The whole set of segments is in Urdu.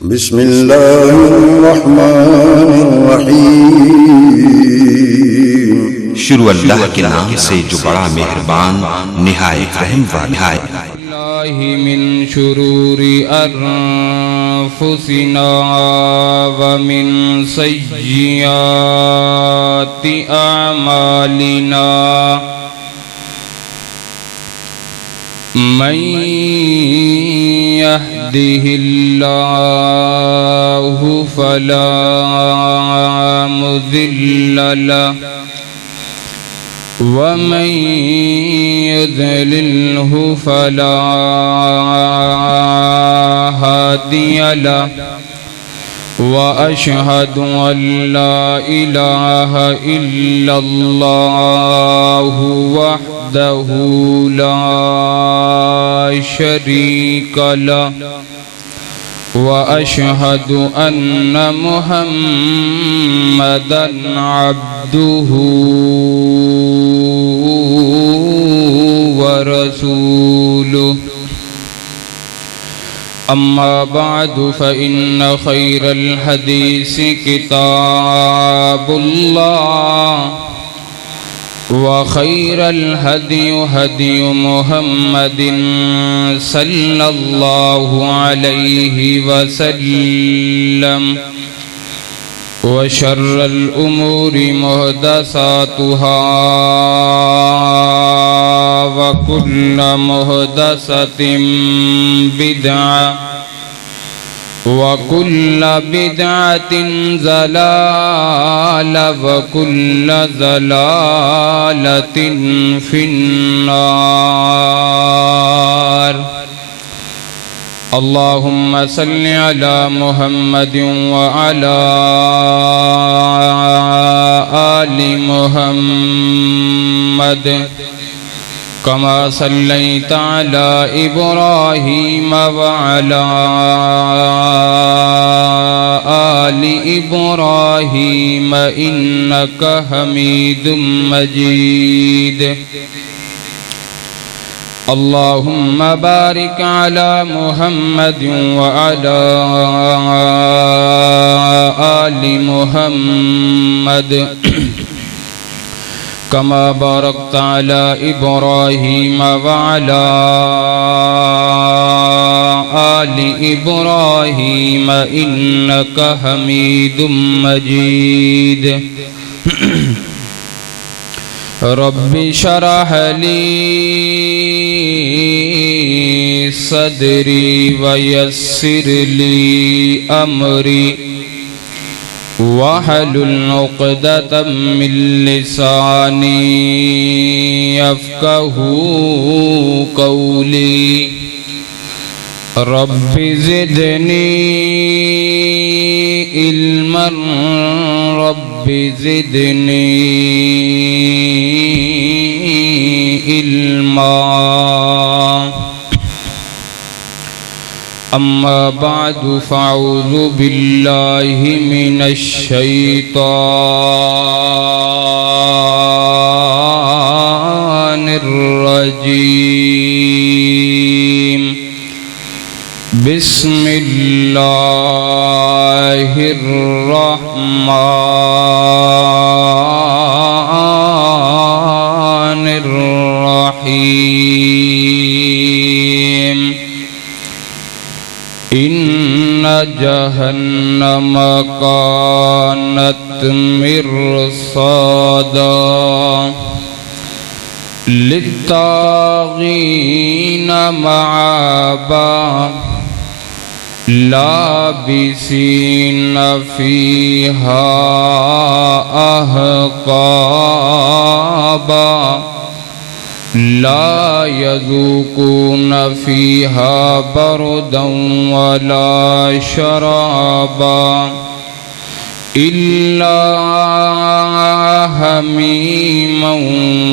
بسم اللہ الرحمن الرحیم شروع اللہ کے نام سے جو بڑا مہربان نہایت رحم والا ہے۔ من شرور انفسنا ومن سیئات اعمالنا من يهده الله فلا مضل له ومن يضلله فلا هادي له وأشهد أن لا إله إلا الله وحده لا شريك له وأشهد أن محمدًا عبده ورسوله أما بعد فإن خير الحديث كتاب الله وخير الهدي هدي محمد صلى الله عليه وسلم وشر الأمور محدثاتها وكل محدثة بدعة وكل بدعة ضلالة وكل ضلالة في النار اللهم صل على محمد وعلى آل محمد كما صليت على إبراهيم وعلى آل إبراهيم إنك حميد مجيد اللهم بارك على محمد وعلى آل محمد كما باركت على إبراهيم وعلى آل إبراهيم إنك حميد مجيد رب اشرح لي صدري ويسر لي أمري واحلل عقدة من لساني يفقهوا قولي رب زدني علما رب زدني علما أما بعد فأعوذ بالله من الشيطان الرجيم بسم الله الرحمن الرحيم إن جهنم كانت مرصادا للطاغين مآبا لابسين فيها أحقابا لا يذوقون فيها بردا ولا شرابا إلا حميما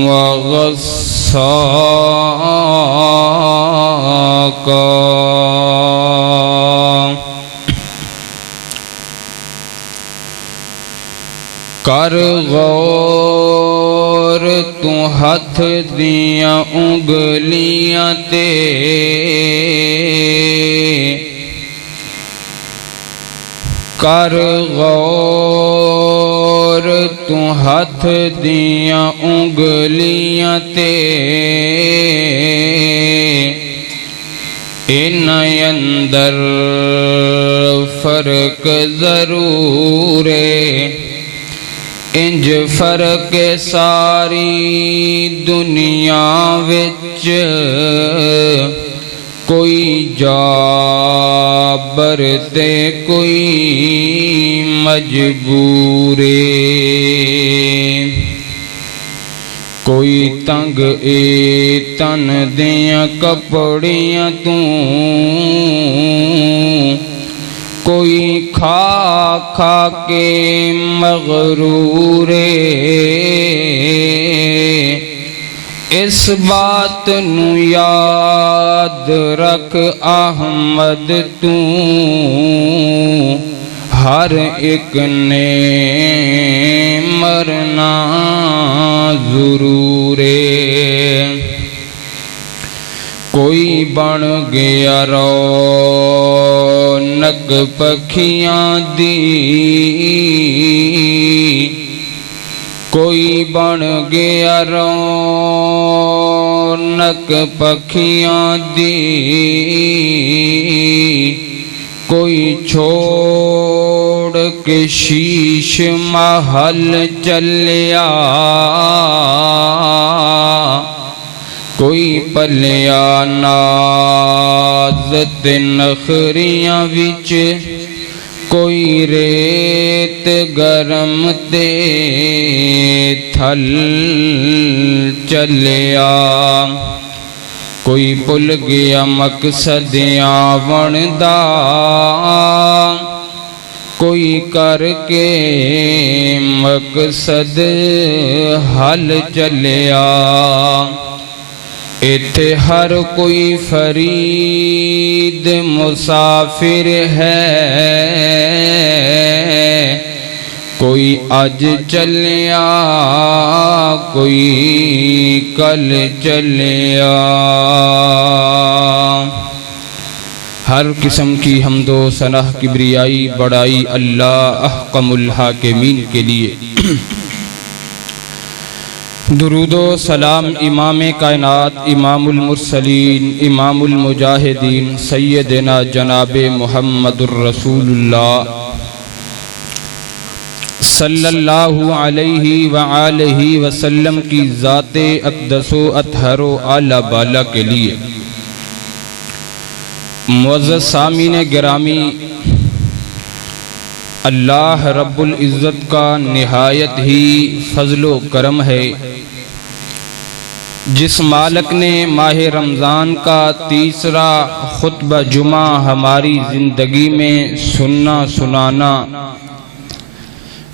وغساقا کر غور تو ہاتھ دیاں انگلیاں تے کر غور تو ہاتھ دیاں انگلیاں تے ان اندر فرق ضرور ہے انج فرق ساری دنیا وچ کوئی جابر تے کوئی مجبور کوئی تنگ اے تن دیاں کپڑیاں تو کوئی کھا کھا کے مغرور اس بات نو یاد رکھ احمد تو ہر ایک نے مرنا ضرور کوئی بن گیا رونق پکھیاں دی کوئی بن گیا رونق پکھیاں دی کوئی چھوڑ کے شیش محل چلیا کوئی پلیا ناز تے نخریاں وچ کوئی ریت گرم تے تھل چلیا کوئی بھل گیا مقصد آون دا کوئی کر کے مقصد حل چلیا ایتھے ہر کوئی فرید مسافر ہے کوئی اج چلیا کوئی کل چلیا ہر قسم کی حمد و ثنا کبریائی بڑائی اللہ احکم الحاکمین کے لیے درود و سلام امام کائنات امام المرسلین امام المجاہدین سیدنا جناب محمد الرسول اللہ صلی اللہ علیہ وآلہ وسلم کی ذات اقدس و اطہر و اعلی بالا کے لیے معزز سامعین گرامی اللہ رب العزت کا نہایت ہی فضل و کرم ہے جس مالک نے ماہ رمضان کا تیسرا خطبہ جمعہ ہماری زندگی میں سننا سنانا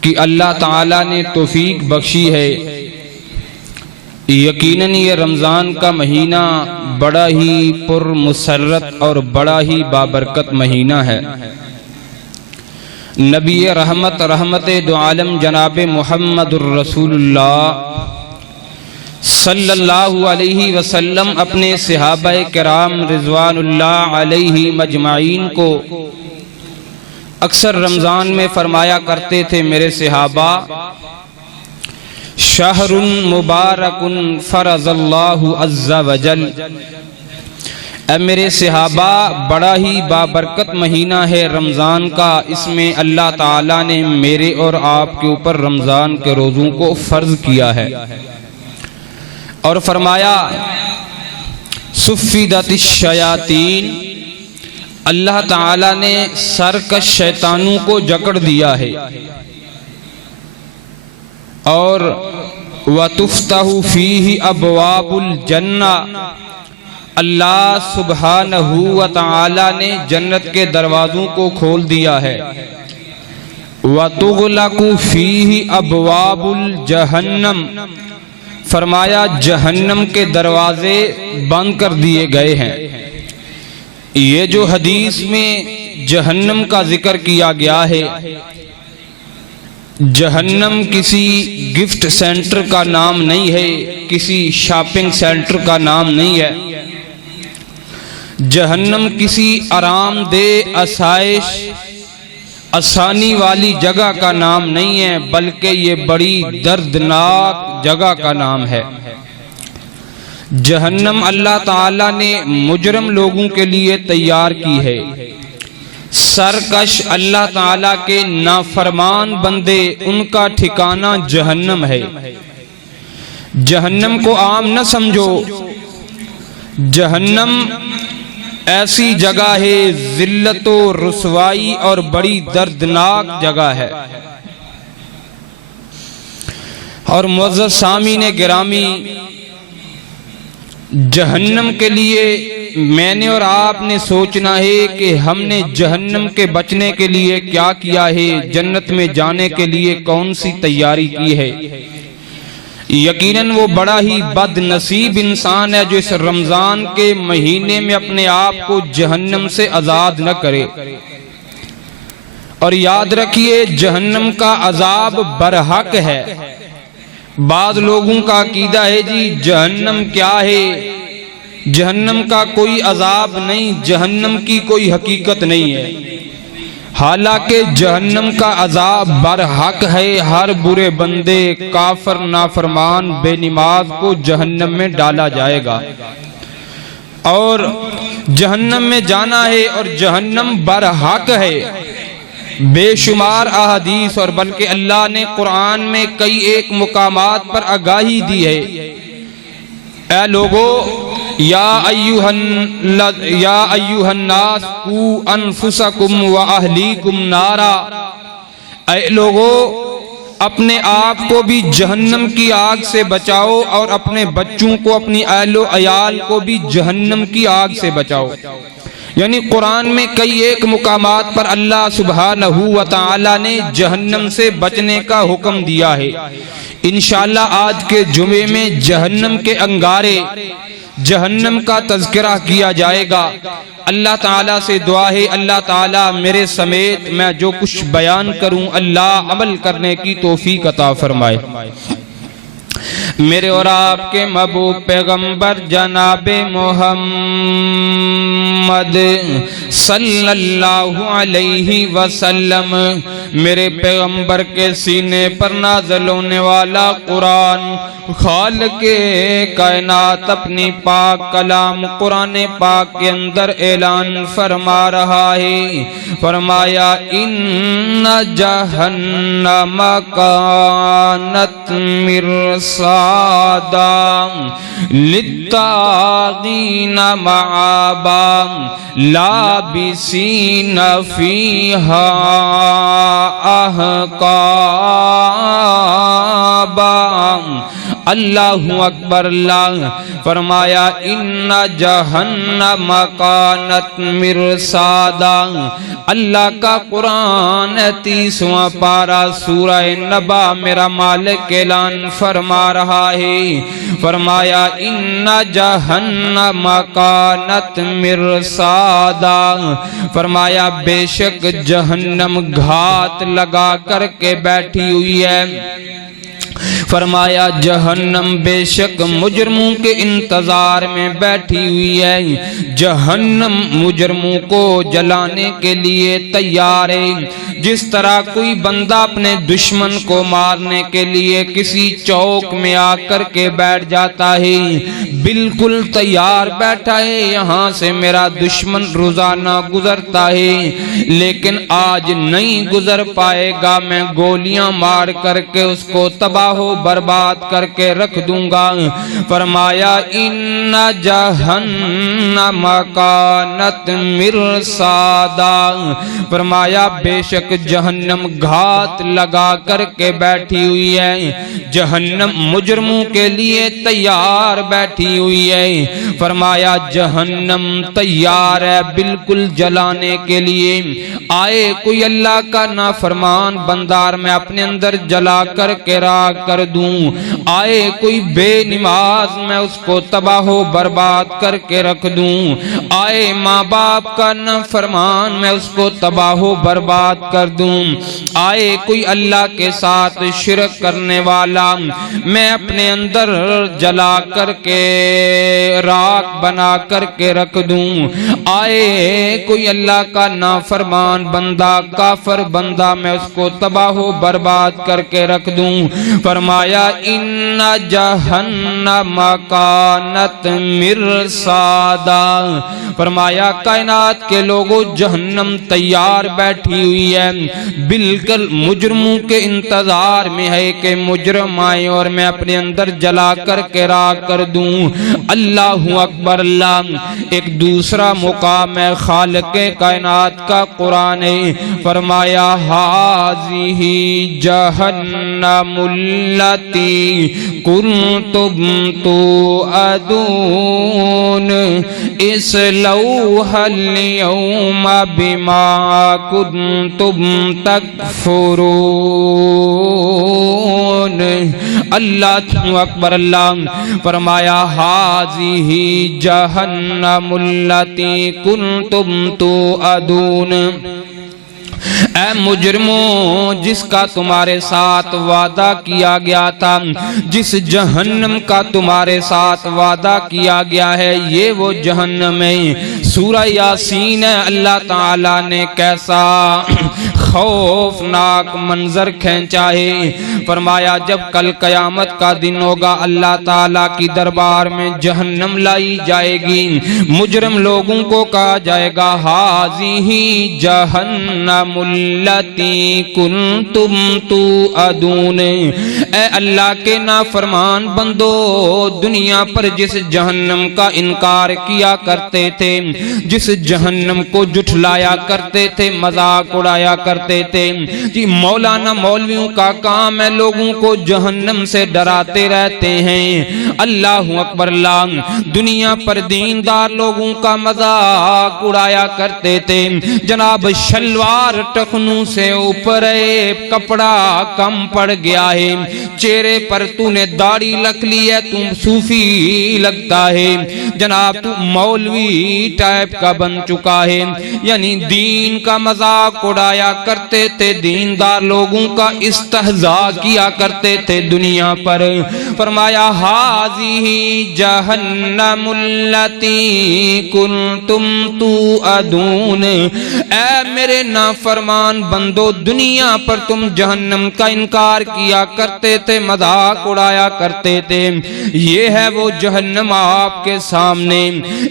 کہ اللہ تعالیٰ نے توفیق بخشی ہے یقیناً یہ رمضان کا مہینہ بڑا ہی پر مسرت اور بڑا ہی بابرکت مہینہ ہے نبی رحمت دو عالم جناب محمد الرسول اللہ صلی اللہ علیہ وسلم اپنے صحابہ کرام رضوان اللہ علیہ مجمعین کو اکثر رمضان میں فرمایا کرتے تھے میرے صحابہ شہر مبارک فرض اللہ عز وجل اے میرے صحابہ بڑا ہی بابرکت مہینہ ہے رمضان کا اس میں اللہ تعالیٰ نے میرے اور آپ کے اوپر رمضان کے روزوں کو فرض کیا ہے اور فرمایا صفدت الشیاطین اللہ تعالیٰ نے سرکش شیطانوں کو جکڑ دیا ہے اور وَتُفْتَحُ فِيهِ أَبْوَابُ الْجَنَّةِ اللہ سبحانہ وتعالی نے جنت کے دروازوں کو کھول دیا ہے وَتُغْلَقُ فِيهِ أَبْوَابُ الْجَهَنَّمِ فرمایا جہنم کے دروازے بند کر دیے گئے ہیں یہ جو حدیث میں جہنم کا ذکر کیا گیا ہے جہنم کسی گفٹ سینٹر کا نام نہیں ہے کسی شاپنگ سینٹر کا نام نہیں ہے جہنم کسی آرام دہ آسائش آسانی والی جگہ کا نام نہیں ہے، بلکہ یہ بڑی دردناک جگہ کا نام ہے۔ جہنم اللہ تعالیٰ نے مجرم لوگوں کے لیے تیار کی ہے۔ سرکش اللہ تعالیٰ کے نافرمان بندے، ان کا ٹھکانہ جہنم ہے۔ جہنم کو عام نہ سمجھو، جہنم ایسی جگہ ہے، ذلت و رسوائی اور بڑی دردناک جگہ ہے۔ اور معزز سامعین گرامی، جہنم کے لیے میں نے اور آپ نے سوچنا ہے کہ ہم نے جہنم کے بچنے کے لیے کیا کیا ہے، جنت میں جانے کے لیے کون سی تیاری کی ہے۔ یقیناً وہ بڑا ہی بد نصیب انسان ہے جو اس رمضان کے مہینے میں اپنے آپ کو جہنم سے آزاد نہ کرے۔ اور یاد رکھیے، جہنم کا عذاب برحق ہے۔ بعض لوگوں کا عقیدہ ہے جی جہنم کیا ہے، جہنم کا کوئی عذاب نہیں، جہنم کی کوئی حقیقت نہیں ہے۔ حالانکہ جہنم کا عذاب برحق ہے، ہر برے بندے، کافر، نافرمان، بے نماز کو جہنم میں ڈالا جائے گا، اور جہنم میں جانا ہے، اور جہنم برحق ہے۔ بے شمار احادیث اور بلکہ اللہ نے قرآن میں کئی ایک مقامات پر آگاہی دی ہے۔ اے لوگو، یا ایھا الناس قوا انفسکم واہلیکم نارا، اے لوگو اپنے آپ کو بھی جہنم کی آگ سے بچاؤ، اور اپنے بچوں کو، اپنی اہل و عیال کو بھی جہنم کی آگ سے بچاؤ۔ یعنی قرآن میں کئی ایک مقامات پر اللہ سبحانہ و تعالی نے جہنم سے بچنے کا حکم دیا ہے۔ انشاءاللہ آج کے جمعے میں جہنم کے انگارے، جہنم کا تذکرہ کیا جائے گا۔ اللہ تعالیٰ سے دعا ہے اللہ تعالیٰ میرے سمیت میں جو کچھ بیان کروں اللہ عمل کرنے کی توفیق عطا فرمائے۔ میرے اور آپ کے محبوب پیغمبر جناب محمد صلی اللہ علیہ وسلم، میرے پیغمبر کے سینے پر نازل ہونے والا قرآن، خالق کائنات اپنی پاک کلام قرآن پاک کے اندر اعلان فرما رہا ہے۔ فرمایا ان جہنم کانت مرصادا للطاغین مآبا لابسین فیہا احقابا۔ اللہ اکبر۔ اللہ فرمایا ان جہنم کانت مرصادا۔ اللہ کا قرآن 30واں پارہ سورہ نبا میرا مالک اعلان فرما رہا ہے۔ فرمایا ان جہنم کانت مرصادا، فرمایا بے شک جہنم گھات لگا کر کے بیٹھی ہوئی ہے۔ فرمایا جہنم بے شک مجرموں کے انتظار میں بیٹھی ہوئی ہے، جہنم مجرموں کو جلانے کے لیے تیار ہے۔ جس طرح کوئی بندہ اپنے دشمن کو مارنے کے لیے کسی چوک میں آ کر کے بیٹھ جاتا ہے، بالکل تیار بیٹھا ہے، یہاں سے میرا دشمن روزانہ گزرتا ہے لیکن آج نہیں گزر پائے گا، میں گولیاں مار کر کے اس کو تباہ و برباد کر کے رکھ دوں گا۔ فرمایا ان جہنم کانت مرصادا، فرمایا بے شک جہنم گھات لگا کر کے بیٹھی ہوئی ہے، جہنم مجرموں کے لیے تیار بیٹھی ہوئی ہے۔ فرمایا جہنم تیار ہے بالکل جلانے کے لیے۔ آئے کوئی اللہ کا نافرمان بندار میں اپنے اندر جلا کر کے راکھ کر دوں، آئے کوئی بے نماز میں اس کو تباہ و برباد کر کے رکھ دوں، آئے ماں باپ کا نافرمان میں اس کو تباہ و برباد کر دوں، آئے کوئی اللہ کے ساتھ شرک کرنے والا میں اپنے اندر جلا کر کے راکھ بنا کر کے رکھ دوں۔ آئے کوئی اللہ کا نافرمان بندہ، کافر بندہ، میں اس کو تباہ و برباد کر کے رکھ دوں۔ فرمایا ان جہنم کانت مرصادا، فرمایا کائنات کے لوگوں جہنم تیار بیٹھی ہوئی ہے، بالکل مجرموں کے انتظار میں ہے کہ مجرم آئے اور میں اپنے اندر جلا کر کے راکھ کر دوں۔ اللہ اکبر اللہ۔ ایک دوسرا مقام ہے خالق کائنات کا قرآن ہے، فرمایا ھذہ جہنم التی کنتم توعدون اصلوها اليوم بما کنتم تکفرون۔ اللہ اکبر اللہ۔ فرمایا ھذہ جہنم التی کنتم توعدون، اے مجرموں جس کا تمہارے ساتھ وعدہ کیا گیا تھا، جس جہنم کا تمہارے ساتھ وعدہ کیا گیا ہے، یہ وہ جہنم ہے۔ سورہ یاسین ہے، اللہ تعالیٰ نے کیسا خوفناک منظر کھینچا ہے۔ فرمایا جب کل قیامت کا دن ہوگا، اللہ تعالیٰ کی دربار میں جہنم لائی جائے گی، مجرم لوگوں کو کہا جائے گا ھذہ جہنم التی کنتم توعدون، اے اللہ کے نافرمان بندو، دنیا پر جس جہنم کا انکار کیا کرتے تھے، جس جہنم کو جھٹلایا کرتے تھے، مذاق اڑایا کرتے تھے، جی مولانا مولویوں کا کام ہے لوگوں کو جہنم سے ڈراتے رہتے ہیں۔ اللہ اکبر اللہ۔ دنیا پر دیندار لوگوں کا مذاق اڑایا کرتے تھے، جناب شلوار ٹخنوں سے اوپر ہے، کپڑا کم پڑ گیا ہے، چہرے پر تو نے داڑھی رکھ لی ہے، تم صوفی لگتا ہے، جناب تو مولوی ٹائپ کا بن چکا ہے، یعنی دین کا مذاق اڑایا کرتے تھے، دیندار لوگوں کا استہزاء کیا کرتے تھے دنیا پر۔ فرمایا ھذہ جہنم التی کنتم توعدون، اے میرے نافرمان بندو، دنیا پر تم جہنم کا انکار کیا کرتے تھے، مذاق اڑایا کرتے تھے، یہ ہے وہ جہنم آپ کے سامنے۔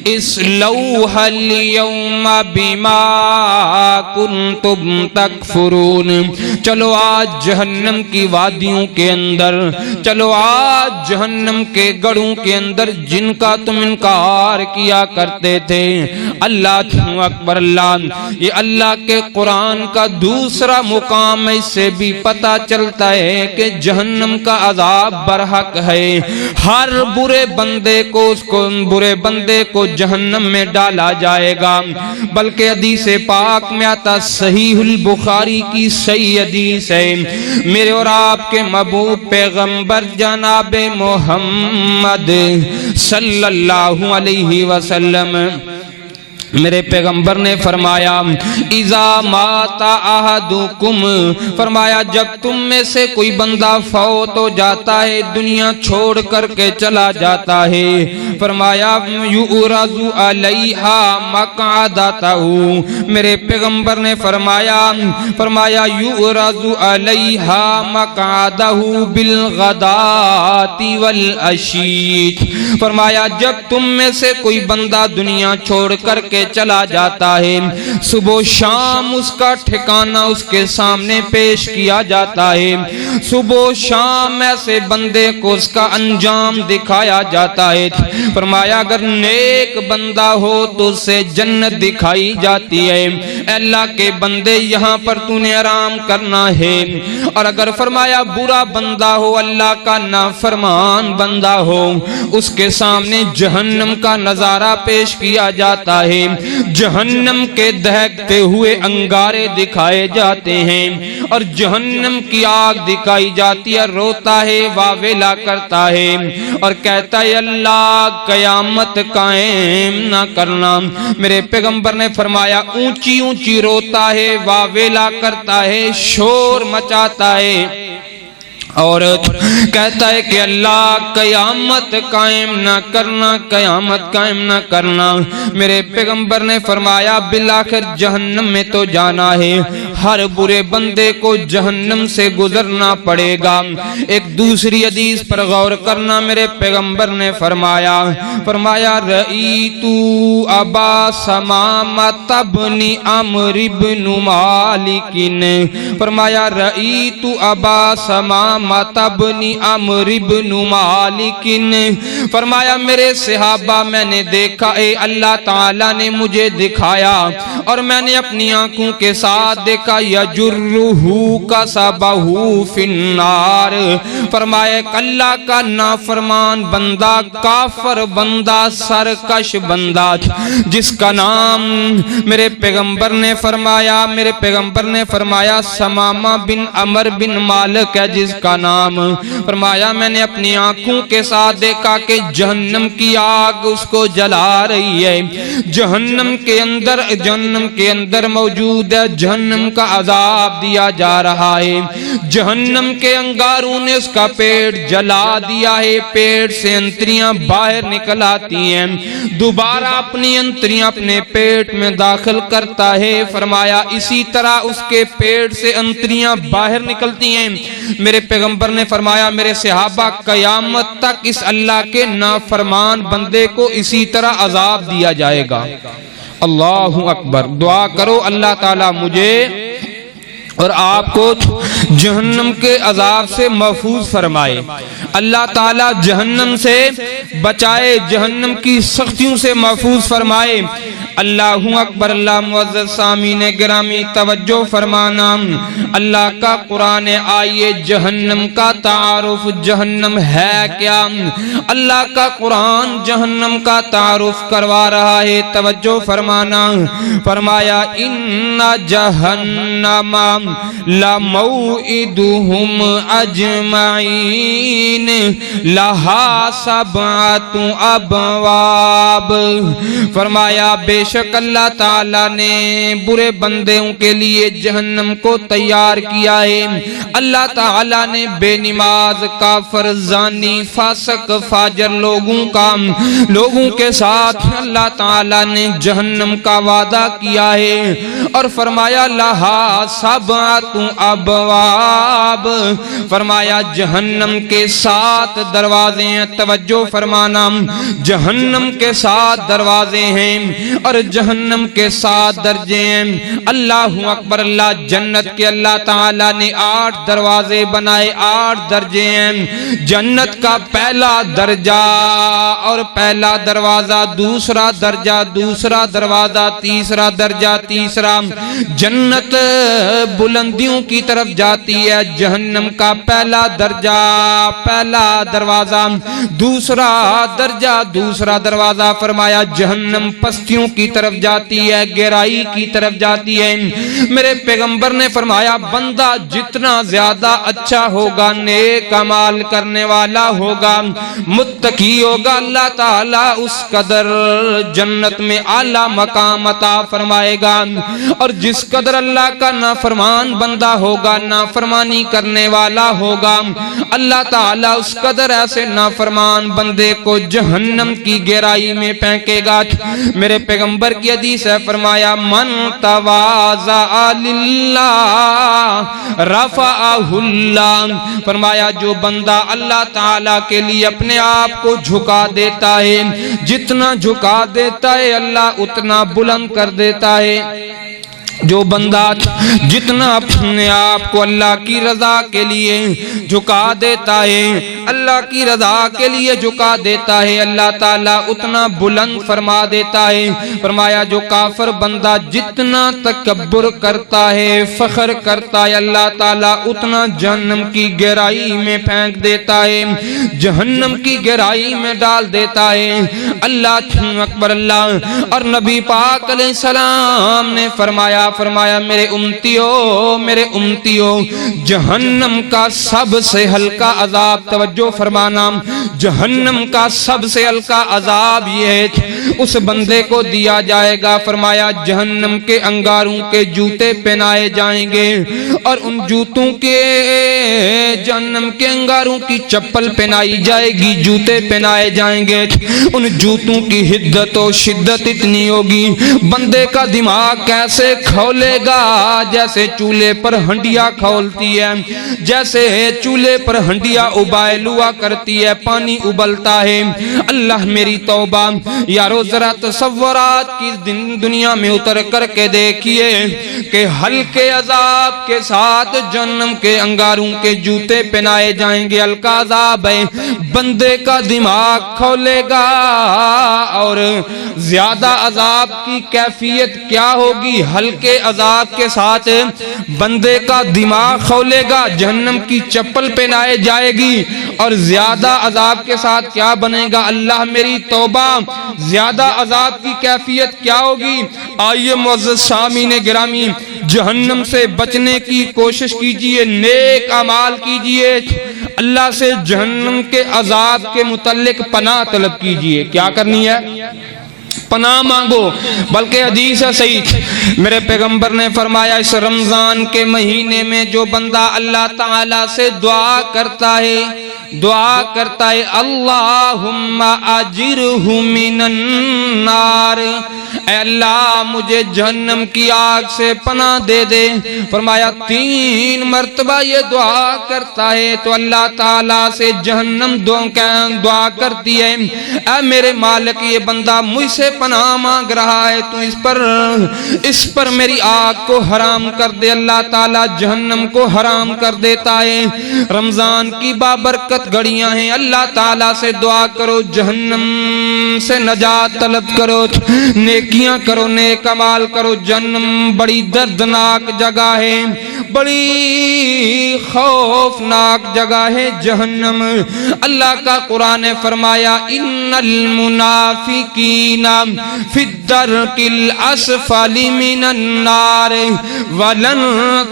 اصلوها اليوم بما کنتم تکفرون، چلو آج جہنم کی وادیوں کے اندر، چلو آج جہنم کے گڑھوں کے اندر جن کا تم انکار کیا کرتے تھے۔ اللہ اکبر اللہ۔ یہ اللہ کے قرآن کا دوسرا مقام ہے، اس سے بھی پتہ چلتا ہے کہ جہنم کا عذاب برحق ہے، ہر برے بندے کو، اس کو برے بندے کو جہنم میں ڈالا جائے گا۔ بلکہ حدیث پاک میں آتا، صحیح البخاری کی صحیح حدیث ہے، میرے اور آپ کے محبوب پیغمبر جناب محمد صلی اللہ علیہ وسلم، میرے پیغمبر نے فرمایا اذا مات احدکم، فرمایا جب تم میں سے کوئی بندہ فوت ہو جاتا ہے، دنیا چھوڑ کر کے چلا جاتا ہے، فرمایا یعرض علیہا مقعدتہ، میرے پیغمبر نے فرمایا یعرض علیہا مقعدہ بالغداۃ والعشی، فرمایا جب تم میں سے کوئی بندہ دنیا چھوڑ کر کے چلا جاتا ہے، صبح و شام اس کا ٹھکانہ اس کے سامنے پیش کیا جاتا ہے، صبح و شام ایسے بندے کو اس کا انجام دکھایا جاتا ہے۔ فرمایا اگر نیک بندہ ہو تو اسے جنت دکھائی جاتی ہے، اے اللہ کے بندے یہاں پر تو نے آرام کرنا ہے، اور اگر فرمایا برا بندہ ہو، اللہ کا نافرمان بندہ ہو، اس کے سامنے جہنم کا نظارہ پیش کیا جاتا ہے، جہنم کے دہکتے ہوئے انگارے دکھائے جاتے ہیں، اور جہنم کی آگ دکھائی جاتی ہے، روتا ہے، واویلا کرتا ہے، اور کہتا ہے اللہ قیامت قائم نہ کرنا۔ میرے پیغمبر نے فرمایا اونچی اونچی روتا ہے، واویلا کرتا ہے، شور مچاتا ہے، اور کہتا ہے کہ اللہ قیامت قائم نہ کرنا، قیامت قائم نہ کرنا۔ میرے پیغمبر نے فرمایا بالآخر جہنم میں تو جانا ہے، ہر برے بندے کو جہنم سے گزرنا پڑے گا۔ ایک دوسری حدیث پر غور کرنا، میرے پیغمبر نے فرمایا رأیتو ابا سمامۃ بن عمرو بن مالک، فرمایا رأیتو ابا سمامۃ بن عمرو بن مالک، فرمایا میرے صحابہ میں نے دیکھا، اے اللہ تعالیٰ نے مجھے دکھایا اور میں نے اپنی آنکھوں کے ساتھ دیکھا، یجرہ کسبہ فی النار، فرمایا اللہ کا نافرمان بندہ، کافر بندہ، سرکش بندہ، جس کا نام میرے پیغمبر نے فرمایا سمامہ بن عمرو بن مالک ہے جس کا نام، فرمایا میں نے اپنی آنکھوں کے ساتھ دیکھا کہ جہنم کی آگ اس کو جلا رہی ہے، جہنم کے اندر موجود ہے، جہنم کا عذاب دیا جا رہا ہے، جہنم کے انگاروں نے اس کا پیٹ جلا دیا ہے، پیٹ سے انتریاں باہر نکل آتی ہیں، دوبارہ اپنی انتریاں اپنے پیٹ میں داخل کرتا ہے، فرمایا اسی طرح اس کے پیٹ سے انتریاں باہر نکلتی ہیں۔ میرے پیغمبر نے فرمایا میرے صحابہ قیامت تک اس اللہ کے نافرمان بندے کو اسی طرح عذاب دیا جائے گا۔ اللہ اکبر۔ دعا کرو اللہ تعالیٰ مجھے اور آپ کو جہنم کے عذاب سے محفوظ فرمائے، اللہ تعالیٰ جہنم سے بچائے، جہنم کی سختیوں سے محفوظ فرمائے۔ اللہ اکبر۔ اللہ معزز سامعین گرامی توجہ فرمانا، اللہ کا قرآن آئیے جہنم کا تعارف، جہنم ہے کیا، اللہ کا قرآن جہنم کا تعارف کروا رہا ہے، توجہ فرمانا۔ فرمایا ان جہنم لموعدہم اجمعین لہا سبعۃ ابواب، فرمایا بے شک اللہ تعالیٰ نے برے بندوں کے لیے جہنم کو تیار کیا ہے، اللہ تعالیٰ نے بے نماز، کافر، زانی، فاسق، فاجر لوگوں کے ساتھ اللہ تعالیٰ نے جہنم کا وعدہ کیا ہے، اور فرمایا لہا سبعۃ ابواب، فرمایا جہنم کے 7 دروازے ہیں، توجہ فرمانا، جہنم کے 7 دروازے ہیں اور جہنم کے 7 درجے ہیں۔ اللہ اکبر۔ اللہ جنت کے اللہ تعالیٰ نے 8 دروازے بنائے، 8 درجے ہیں، جنت کا پہلا درجہ اور پہلا دروازہ، دوسرا درجہ، دوسرا دروازہ، تیسرا درجہ، تیسرا، جنت بلندیوں کی طرف جاتی ہے، جہنم کا پہلا درجہ، پہلا دروازہ، دوسرا درجہ، دوسرا دروازہ، فرمایا جہنم پستیوں کی طرف جاتی ہے، گہرائی کی طرف جاتی ہے۔ میرے پیغمبر نے فرمایا بندہ جتنا زیادہ اچھا ہوگا، نیک اعمال کرنے والا ہوگا، متقی ہوگا، اللہ تعالیٰ اس قدر جنت میں اعلیٰ مقام عطا فرمائے گا، اور جس قدر اللہ کا نافرمان بندہ ہوگا، نافرمانی کرنے والا ہوگا، اللہ تعالیٰ اس قدر ایسے نافرمان بندے کو جہنم کی گہرائی میں پھینکے گا۔ میرے پیغمبر کی حدیث ہے، فرمایا من تواضع للہ رفعہ اللہ، فرمایا جو بندہ اللہ تعالیٰ کے لیے اپنے آپ کو جھکا دیتا ہے، جتنا جھکا دیتا ہے اللہ اتنا بلند کر دیتا ہے۔ جو بندہ جتنا اپنے آپ کو اللہ کی رضا کے لیے جھکا دیتا ہے، اللہ کی رضا کے لیے جھکا دیتا ہے، اللہ تعالیٰ اتنا بلند فرما دیتا ہے۔ فرمایا جو کافر بندہ جتنا تکبر کرتا ہے، فخر کرتا ہے، اللہ تعالیٰ اتنا جہنم کی گہرائی میں پھینک دیتا ہے، جہنم کی گہرائی میں ڈال دیتا ہے۔ اللہ اکبر۔ اللہ اور نبی پاک علیہ السلام نے فرمایا میرے امتیوں جہنم کا سب سے ہلکا عذاب، توجہ فرمانا، جہنم کا سب سے ہلکا عذاب یہ ہے اس بندے کو دیا جائے گا، فرمایا جہنم کے انگاروں کے جوتے پہنائے جائیں گے اور ان جوتوں کے جہنم کے انگاروں کی چپل پہنائی جائے گی، جوتے پہنائے جائیں گے۔ ان جوتوں کی حدت و شدت اتنی ہوگی، بندے کا دماغ کیسے کھولے گا؟ جیسے چولہے پر ہنڈیا کھولتی ہے، جیسے چولہے پر ہنڈیا ابال ہوا کرتی ہے، پانی ابلتا ہے۔ اللہ میری توبہ یارو ذرا تصورات کی دنیا میں اتر کر کے دیکھیے کہ ہلکے عذاب کے ساتھ جہنم کے انگاروں کے جوتے پہنائے جائیں گے۔ ہلکا عذاب ہے، بندے کا دماغ کھولے گا، اور زیادہ عذاب کی کیفیت کیا ہوگی؟ ہلکے عذاب کے ساتھ بندے کا دماغ کھولے گا، جہنم کی چپل پہنائے جائے گی، اور زیادہ عذاب کے ساتھ کیا بنے گا؟ اللہ میری توبہ، زیادہ عذاب کی کیفیت کیا ہوگی؟ آئیے معزز سامعین گرامی، جہنم سے بچنے کی کوشش کیجئے، نیک اعمال کیجئے، اللہ سے جہنم کے عذاب کے متعلق پناہ طلب کیجئے۔ کیا کرنی ہے؟ پناہ مانگو۔ بلکہ حدیث ہے صحیح، میرے پیغمبر نے فرمایا اس رمضان کے مہینے میں جو بندہ اللہ تعالیٰ سے دعا کرتا ہے اللہم اجرہ من النار، اے اللہ مجھے جہنم کی آگ سے پناہ دے دے۔ فرمایا 3 مرتبہ یہ دعا کرتا ہے تو اللہ تعالیٰ سے جہنم دعا کرتی ہے، اے میرے مالک یہ بندہ مجھ سے پناہ مانگ رہا ہے، تو اس پر میری آگ کو حرام کر دے۔ اللہ تعالیٰ جہنم کو حرام کر دیتا ہے۔ رمضان کی بابرکت گھڑیاں ہیں، اللہ تعالیٰ سے دعا کرو، جہنم سے نجات طلب کرو، نیکیاں کرو، نیک اعمال کرو۔ جہنم بڑی دردناک جگہ ہے، بڑی خوفناک جگہ ہے جہنم۔ اللہ کا قرآن نے فرمایا ان المنافقین فی الدرک الاسفل من النار ولن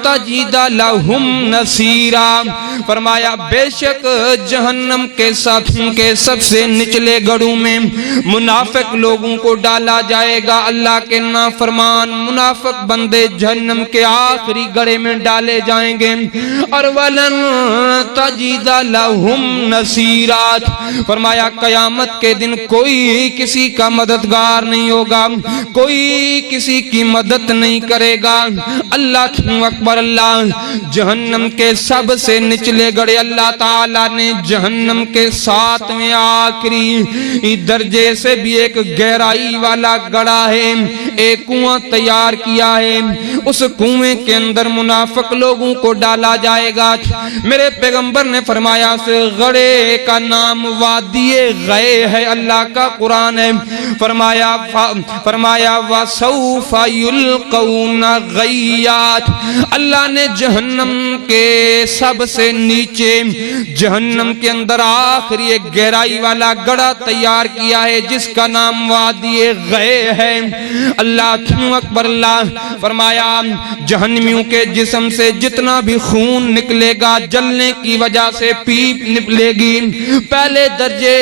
تجد لهم نصیرا۔ فرمایا بے شک جہنم کے سب سے نچلے گڑھوں میں منافق لوگوں کو ڈالا جائے گا۔ اللہ کے نافرمان منافق بندے جہنم کے آخری گڑھے میں ڈالے جائیں گے، اور وَلَن تَجِدَ لَهُمْ نَصِيرًا۔ فرمایا قیامت کے دن کوئی کسی کا مددگار نہیں ہوگا، کوئی کسی کی مدد نہیں کرے گا۔ اللہ اکبر، اللہ جہنم کے سب سے نچلے گڑھے اللہ تعالیٰ نے جہنم کے 7ویں آخری درجے سے بھی ایک گہرائی والا گڑھا ہے، ایک کنواں تیار کیا ہے۔ اس کنویں کے اندر منافق لوگوں کو ڈالا جائے گا۔ میرے پیغمبر نے فرمایا اس گڑھے کا نام وادی غے ہے، اللہ کا قرآن ہے۔ فرمایا وَسَوْفَ يُلْقَوْنَ غَيَّاتٍ۔ اللہ نے جہنم کے سب سے نیچے جہنم کے اندر آخری ایک گہرائی والا گڑھا تیار کیا ہے جس کا نام وادی غے ہے۔ اللہ اکبر، اللہ فرمایا جہنمیوں کے جسم سے جتنا بھی خون نکلے گا جلنے کی وجہ سے پیپ نکلے گی۔ پہلے درجے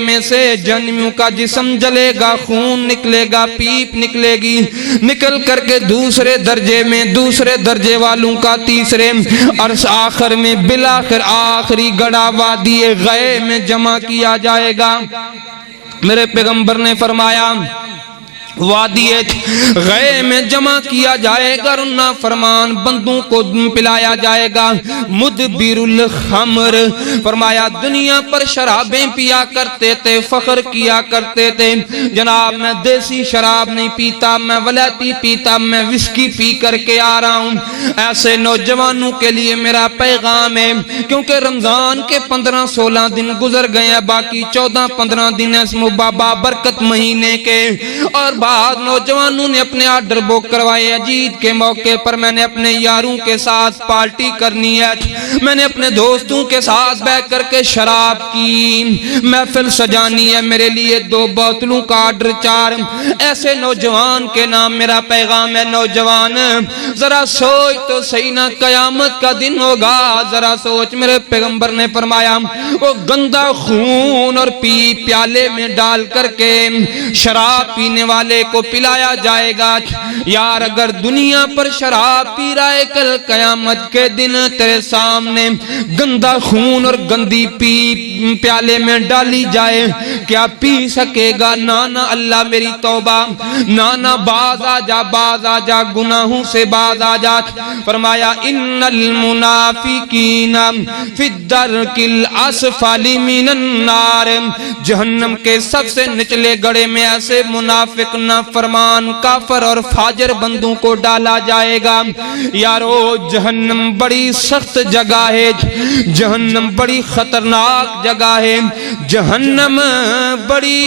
میں سے جہنمیوں کا جسم جلے گا، خون نکلے گا، پیپ نکلے گی، نکل کر کے دوسرے درجے میں، دوسرے درجے والوں کا تیسرے، اور آخر میں بالآخر آخری گڑھا وادی غے میں جمع کیا جائے گا۔ میرے پیغمبر نے فرمایا وادی غے میں جمع کیا جائے گا، نافرمان بندوں کو پلایا جائے گا۔ مدبر الخمر، فرمایا دنیا پر شرابیں پیا کرتے تھے، فخر کیا کرتے تھے، جناب میں دیسی شراب نہیں پیتا، میں ولیتی پیتا، میں وسکی پی کر کے آ رہا ہوں۔ ایسے نوجوانوں کے لیے میرا پیغام ہے، کیونکہ رمضان کے 15-16 دن گزر گئے ہیں، باقی 14-15 دن اس بابرکت مہینے کے، اور بعض نوجوانوں نے اپنے آرڈر بک کروائے، عید کے موقع پر میں نے اپنے یاروں کے ساتھ پارٹی کرنی ہے، میں نے اپنے دوستوں کے ساتھ بیٹھ کر کے شراب کی محفل سجانی ہے، میرے لیے 2 بوتلوں کا آرڈر 4۔ ایسے نوجوان کے نام میرا پیغام ہے، نوجوان ذرا سوچ تو صحیح نہ، قیامت کا دن ہوگا، ذرا سوچ۔ میرے پیغمبر نے فرمایا وہ گندا خون اور پیالے میں ڈال کر کے شراب پینے والے والے کو پلایا جائے گا۔ یار اگر دنیا پر شراب پی رہا ہے، کل قیامت کے دن تیرے سامنے گندا خون اور گندی پیالے میں ڈالی جائے، کیا پی سکے گا؟ نانا اللہ میری توبہ، نانا باز آ جا گناہوں سے باز آ جا۔ فرمایا ان المنافقین فی الدرک الاسفل من النار، جہنم کے سب سے نچلے گڑھے میں ایسے منافق نافرمان کافر اور فاجر بندوں کو ڈالا جائے گا۔ یارو جہنم بڑی سخت جگہ ہے، جہنم بڑی خطرناک جگہ ہے، جہنم بڑی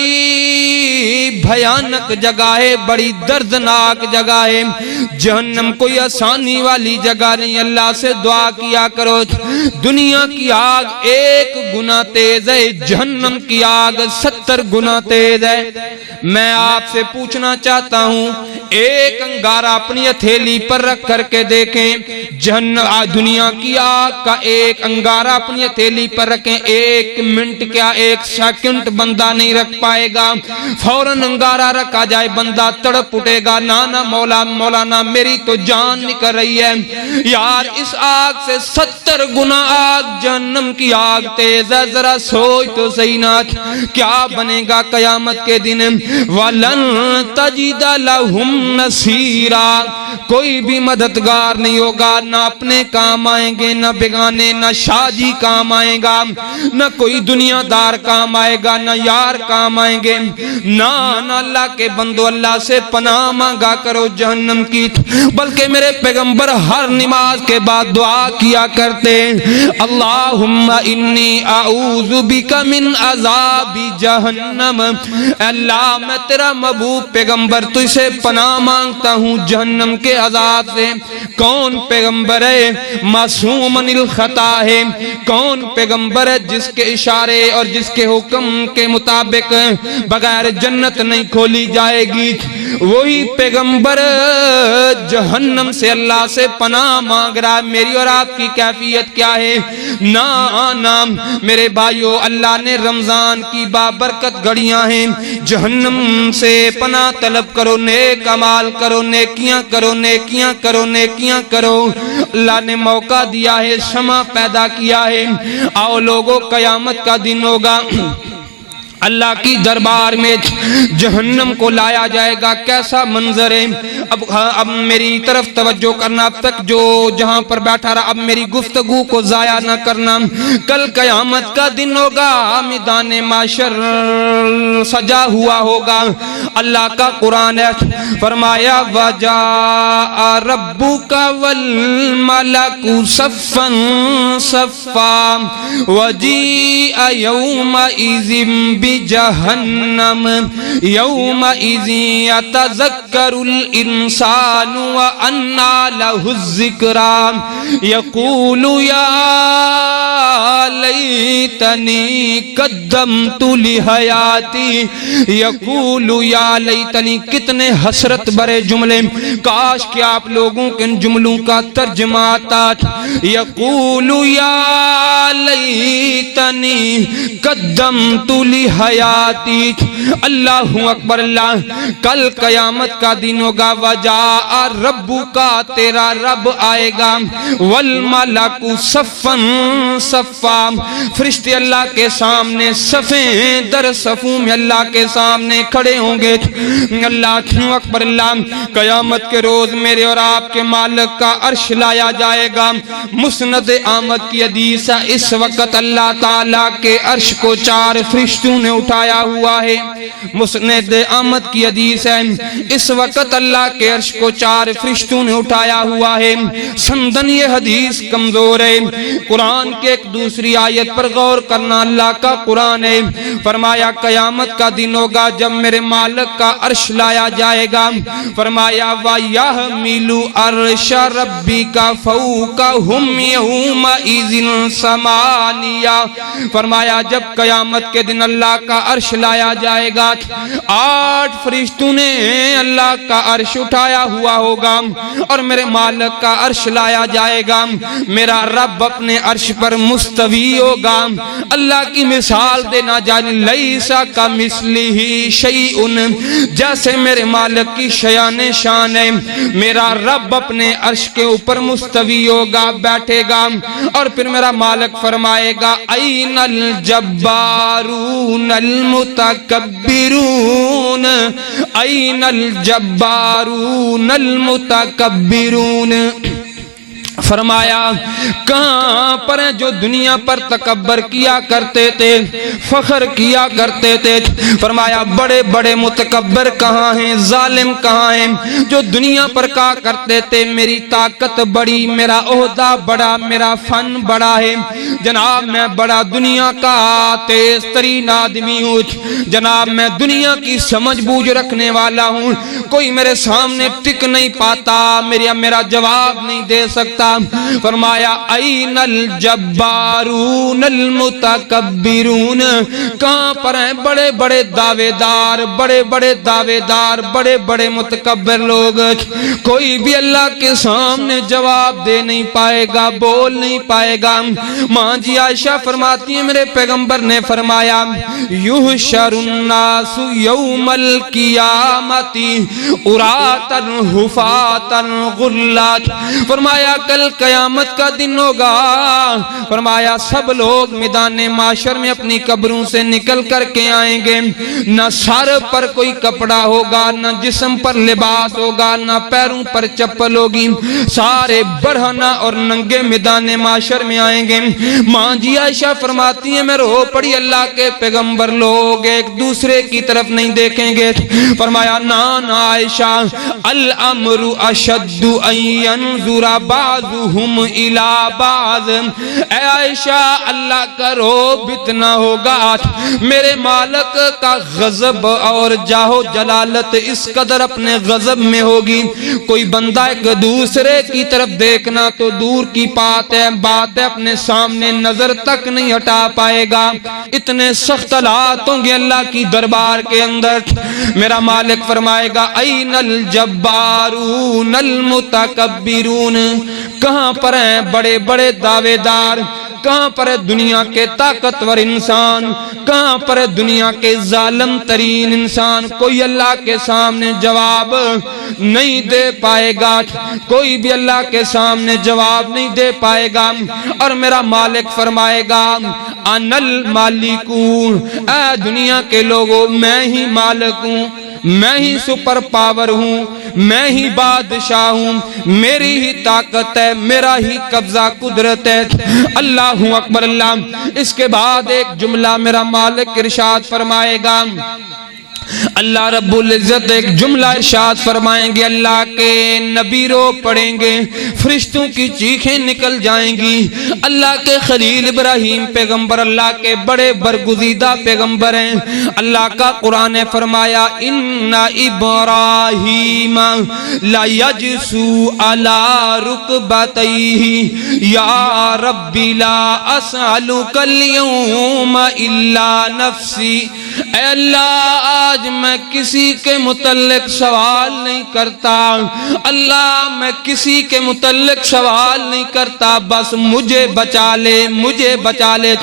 بھیانک جگہ ہے، بڑی دردناک جگہ ہے، جہنم کوئی آسانی والی جگہ نہیں۔ اللہ سے دعا کیا کرو، دنیا کی آگ ایک گنا تیز ہے، جہنم کی آگ 70 گنا تیز ہے۔ میں آپ سے پوچھنا چاہتا ہوں، ایک انگارہ اپنی ہتھیلی پر رکھ کر کے دیکھیں، دنیا کی آگ کا ایک انگارہ اپنی ہتھیلی پر رکھیں، 1 منٹ کیا 1 سیکنڈ بندہ نہیں رکھ پائے گا۔ فوراً انگارہ رکھا جائے بندہ تڑپ اٹھے گا، نانا مولانا میری تو جان نکل رہی ہے۔ یار اس آگ سے 70 گنا آگ جہنم کی آگ تیز ہے، ذرا سوچ تو صحیح نا کیا بنے گا قیامت کے دن۔ وَلَن تَجِدَ لَهُمْ نَصِيرًا، کوئی بھی مددگار نہیں ہوگا، نہ اپنے کام آئیں گے، نہ بیگانے، نہ شاجی کام آئے گا، نہ کوئی دنیا دار کام آئے گا، نہ یار کام آئیں گے، نہ اللہ کے بندو اللہ سے پناہ مانگا کرو جہنم کی۔ بلکہ میرے پیغمبر ہر نماز کے بعد دعا کیا کرتے، اللہم انی اعوذ بک من عذاب جہنم، اللہ میں تیرا محبوب پیغمبر تجھ سے پناہ مانگتا ہوں جہنم کے عذاب سے۔ کون پیغمبر ہے معصوم عن الخطا ہے؟ کون پیغمبر ہے جس کے اشارے اور جس کے حکم کے مطابق بغیر جنت نہیں کھولی جائے گی؟ وہی پیغمبر جہنم سے اللہ سے پناہ مانگ رہا ہے۔ میری اور آپ کی کیفیت کیا ہے؟ نا میرے بھائیو، اللہ نے رمضان کی بابرکت گھڑیاں ہیں، جہنم سے پناہ طلب کرو، نیک اعمال کرو، نیکیاں کرو، نیکیاں کرو، نیکیاں کرو۔ اللہ نے موقع دیا ہے، شمع پیدا کیا ہے۔ آؤ لوگوں، قیامت کا دن ہوگا، اللہ کی دربار میں جہنم کو لایا جائے گا، کیسا منظر ہے۔ اب میری طرف توجہ کرنا، اب تک جو جہاں پر بیٹھا رہا، اب میری گفتگو کو ضائع نہ کرنا۔ کل قیامت کا دن ہوگا، میدان معاشر سجا ہوا ہوگا۔ اللہ کا قرآن ہے، فرمایا وَجَاءَ رَبُّكَ وَالْمَلَكُ صَفًّا صَفًّا وَجِيءَ يَوْمَئِذٍ جہنم یومئذ یتذکر الانسان وانى له الذکری یقول یا لیتنی قدمت لحیاتی، یقول یا لیتنی، کتنے حسرت برے جملے، کاش کہ آپ لوگوں کے ان جملوں کا ترجمہ آتا۔ یقول یا لیتنی قدمت لحیاتی، اللہ اکبر اللہ۔ کل قیامت کا دن ہوگا، وجاء ربک، تیرا رب آئے گا، والملک صفا صفا، فرشتے اللہ کے سامنے صفیں در صفوں میں اللہ کے سامنے کھڑے ہوں گے۔ اللہ اکبر اللہ۔ قیامت کے روز میرے اور آپ کے مالک کا عرش لایا جائے گا۔ مسند احمد کی حدیث ہے، اس وقت اللہ تعالیٰ کے عرش کو 4 فرشتوں نے اٹھایا ہوا ہے۔ مسند احمد کی حدیث ہے، اس وقت اللہ کے عرش کو 4 فرشتوں نے اٹھایا ہوا ہے۔ سندن یہ حدیث کمزور ہے، قرآن کے ایک دوسری آیت پر غور کرنا، اللہ کا قرآن ہے۔ فرمایا قیامت کا دن ہوگا جب میرے مالک کا عرش لایا جائے گا، فرمایا وَيَحْمِلُ عَرْشَ رَبِّكَ فَوْقَهُمْ يَوْمَئِذٍ ثَمَانِيَةٌ، فرمایا جب قیامت کے دن اللہ کا عرش لایا جائے گا، 8 فرشتوں نے اللہ کا عرش اٹھایا ہوا ہوگا اور میرے مالک کا عرش لایا جائے گا، میرا رب اپنے عرش پر مستوی ہوگا۔ اللہ کی مثال دینا جانے لیسا کا مثلہ شیئن، جیسے میرے مالک کی شیان شان ہے، میرا رب اپنے عرش کے اوپر مستوی ہوگا، بیٹھے گا، اور پھر میرا مالک فرمائے گا این الجبارون المتکبرون، این الجبارون المتکبرون۔ فرمایا کہاں پر ہیں جو دنیا پر تکبر کیا کرتے تھے، فخر کیا کرتے تھے؟ فرمایا بڑے بڑے متکبر کہاں ہیں، ظالم کہاں ہیں جو دنیا پر کہا کرتے تھے میری طاقت بڑی، میرا عہدہ بڑا، میرا فن بڑا ہے، جناب میں بڑا دنیا کا تیز ترین آدمی ہوں، جناب میں دنیا کی سمجھ بوجھ رکھنے والا ہوں، کوئی میرے سامنے ٹک نہیں پاتا، میرا جواب نہیں دے سکتا۔ فرمایا این الجبارون المتکبرون، کہاں پر ہیں بڑے بڑے دعوے دار، بڑے بڑے دعوے دار، بڑے بڑے متکبر لوگ؟ کوئی بھی اللہ کے سامنے جواب دے نہیں پائے گا، بول نہیں پائے گا۔ ماں جی عائشہ فرماتی ہیں میرے پیغمبر نے فرمایا یحشر الناس یوم القیامت عراتا حفاتا غرلا، فرمایا کل قیامت کا دن ہوگا، فرمایا سب لوگ میدان معاشر میں اپنی قبروں سے نکل کر کے آئیں گے، نہ سر پر کوئی کپڑا ہوگا، نہ جسم پر لباس ہوگا، نہ پیروں پر چپل ہوگی، سارے برہنہ اور ننگے میدان معاشر میں آئیں گے۔ ماں جی عائشہ فرماتی ہیں میں رو پڑی اللہ کے پیغمبر لوگ ایک دوسرے کی طرف نہیں دیکھیں گے۔ فرمایا نان عائشہ الامر اشد ان ينظر بعضهم الى بعض، اے عائشہ اللہ کا روب اتنا ہوگا، میرے مالک کا غضب اور جاہ و جلالت اس قدر اپنے غضب میں ہوگی، کوئی بندہ ایک دوسرے کی طرف دیکھنا تو دور کی بات ہے، اپنے سامنے نظر تک نہیں ہٹا پائے گا، اتنے سخت حالات ہوں گے اللہ کی دربار کے اندر۔ میرا مالک فرمائے گا این الجبارون المتکبرون، کہاں پر ہیں بڑے بڑے دعوے دار، کہاں پر ہے دنیا کے طاقتور انسان، کہاں پر ہے دنیا کے ظالم ترین انسان؟ کوئی اللہ کے سامنے جواب نہیں دے پائے گا، کوئی بھی اللہ کے سامنے جواب نہیں دے پائے گا۔ اور میرا مالک فرمائے گا انا المالک، اے دنیا کے لوگوں میں ہی مالک ہوں، میں ہی سپر پاور ہوں، میں ہی بادشاہ ہوں، میری ہی طاقت ہے، میرا ہی قبضہ قدرت ہے۔ اللہ اکبر اللہ۔ اس کے بعد ایک جملہ میرا مالک ارشاد فرمائے گا، اللہ رب العزت ایک جملہ ارشاد فرمائیں گے، اللہ کے نبی رو پڑیں گے، فرشتوں کی چیخیں نکل جائیں گی۔ اللہ کے خلیل ابراہیم پیغمبر اللہ کے بڑے برگزیدہ پیغمبر ہیں، اللہ کا قرآن فرمایا ان ابراہیم لا یجسو علی رکبتیہ یا رب لا اسألک اليوم الا نفسی، اے اللہ آج میں کسی کے متعلق سوال نہیں کرتا، اللہ میں کسی کے متعلق سوال نہیں کرتا، بس مجھے بچا لے، مجھے بچا لے۔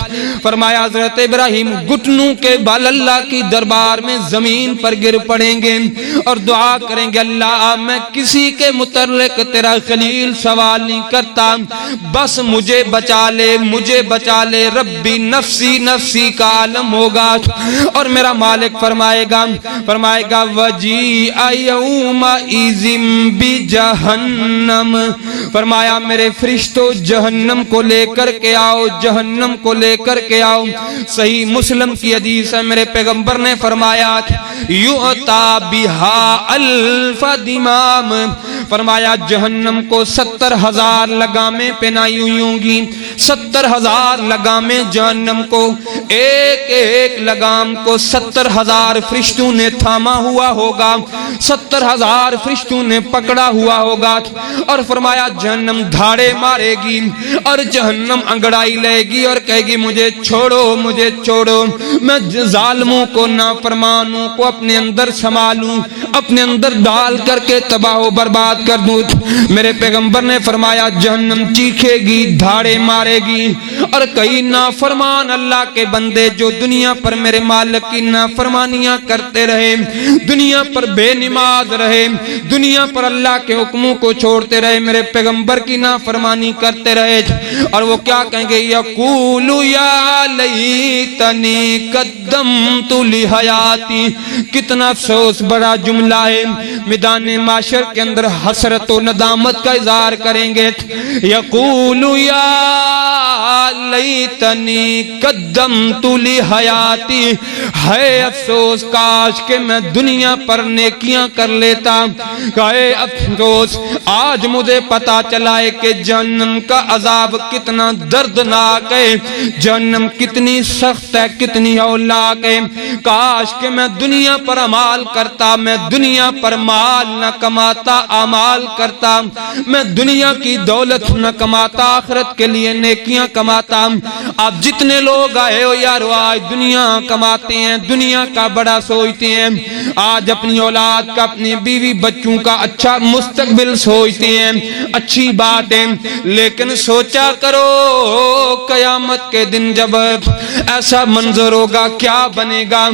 فرمایا حضرت ابراہیم گھٹنوں کے بل اللہ کی دربار میں زمین پر گر پڑیں گے اور دعا کریں گے، اللہ میں کسی کے متعلق تیرا خلیل سوال نہیں کرتا، بس مجھے بچا لے، مجھے بچا لے، ربی نفسی نفسی کا عالم ہوگا۔ اور میرا مالک فرمائے گا وَجِیعَ یَوْمَئِذٍ بِجَہَنَّمَ، فرمایا میرے فرشتوں جہنم کو لے کر کے آؤ، جہنم کو لے کر کے آؤ۔ صحیح مسلم کی حدیث ہے، میرے پیغمبر نے فرمایا یُؤْتَى بِہَا أَلْفَ دِمَامٍ، فرمایا جہنم کو 70,000 لگامیں پہنائی ہوئی ہوں گی، 70,000 لگامیں جہنم کو، ایک ایک لگام کو 70,000 فرشتوں نے تھاما ہوا ہوگا، 70,000 فرشتوں نے پکڑا ہوا ہوگا، اور فرمایا جہنم دھاڑے مارے گی اور جہنم انگڑائی لے گی اور کہے گی مجھے چھوڑو، مجھے چھوڑو، میں ظالموں کو، نافرمانوں کو اپنے اندر سنبھالوں، اپنے اندر ڈال کر کے تباہ و برباد کر دوں۔ میرے پیغمبر نے فرمایا جہنم چیخے گی، دھاڑے مارے گی، اور کئی نافرمان اللہ کے بندے جو دنیا پر میرے مالک کی نافرمانیاں کرتے رہے، دنیا پر بے نماز رہے، دنیا پر اللہ کے حکموں کو چھوڑتے رہے، میرے پیغمبر کی نافرمانی کرتے رہے، اور وہ کیا کہیں گے؟ یقول یا لیتنی قدمت لحیاتی۔ کتنا افسوس بڑا جملہ ہے، میدان معاشر کے اندر حسرت و ندامت کا اظہار کریں گے۔ یقول یا لیتنی قدمت لحیاتی، ہے افسوس کاش کہ میں دنیا پر نیکیاں کر لیتا، ہے افسوس آج مجھے پتا چلا ہے کہ جہنم کا عذاب کتنا دردناک ہے، جہنم کتنی سخت ہے، کتنی ہولناک ہے، کاش کہ میں دنیا پر عمال کرتا، میں دنیا پر مال نہ کماتا، اعمال کرتا، میں دنیا کی دولت نہ کماتا، آخرت کے لیے نیکیاں کماتا۔ آپ جتنے لوگ آئے ہو یارو آج دنیا کماتے ہیں، دنیا کا بڑا سوچتے ہیں، آج اپنی اولاد کا، اپنی بیوی بچوں کا اچھا مستقبل سوچتے ہیں، اچھی بات ہے، لیکن سوچا کرو قیامت کے دن جب ایسا منظر ہوگا کیا بنے گا؟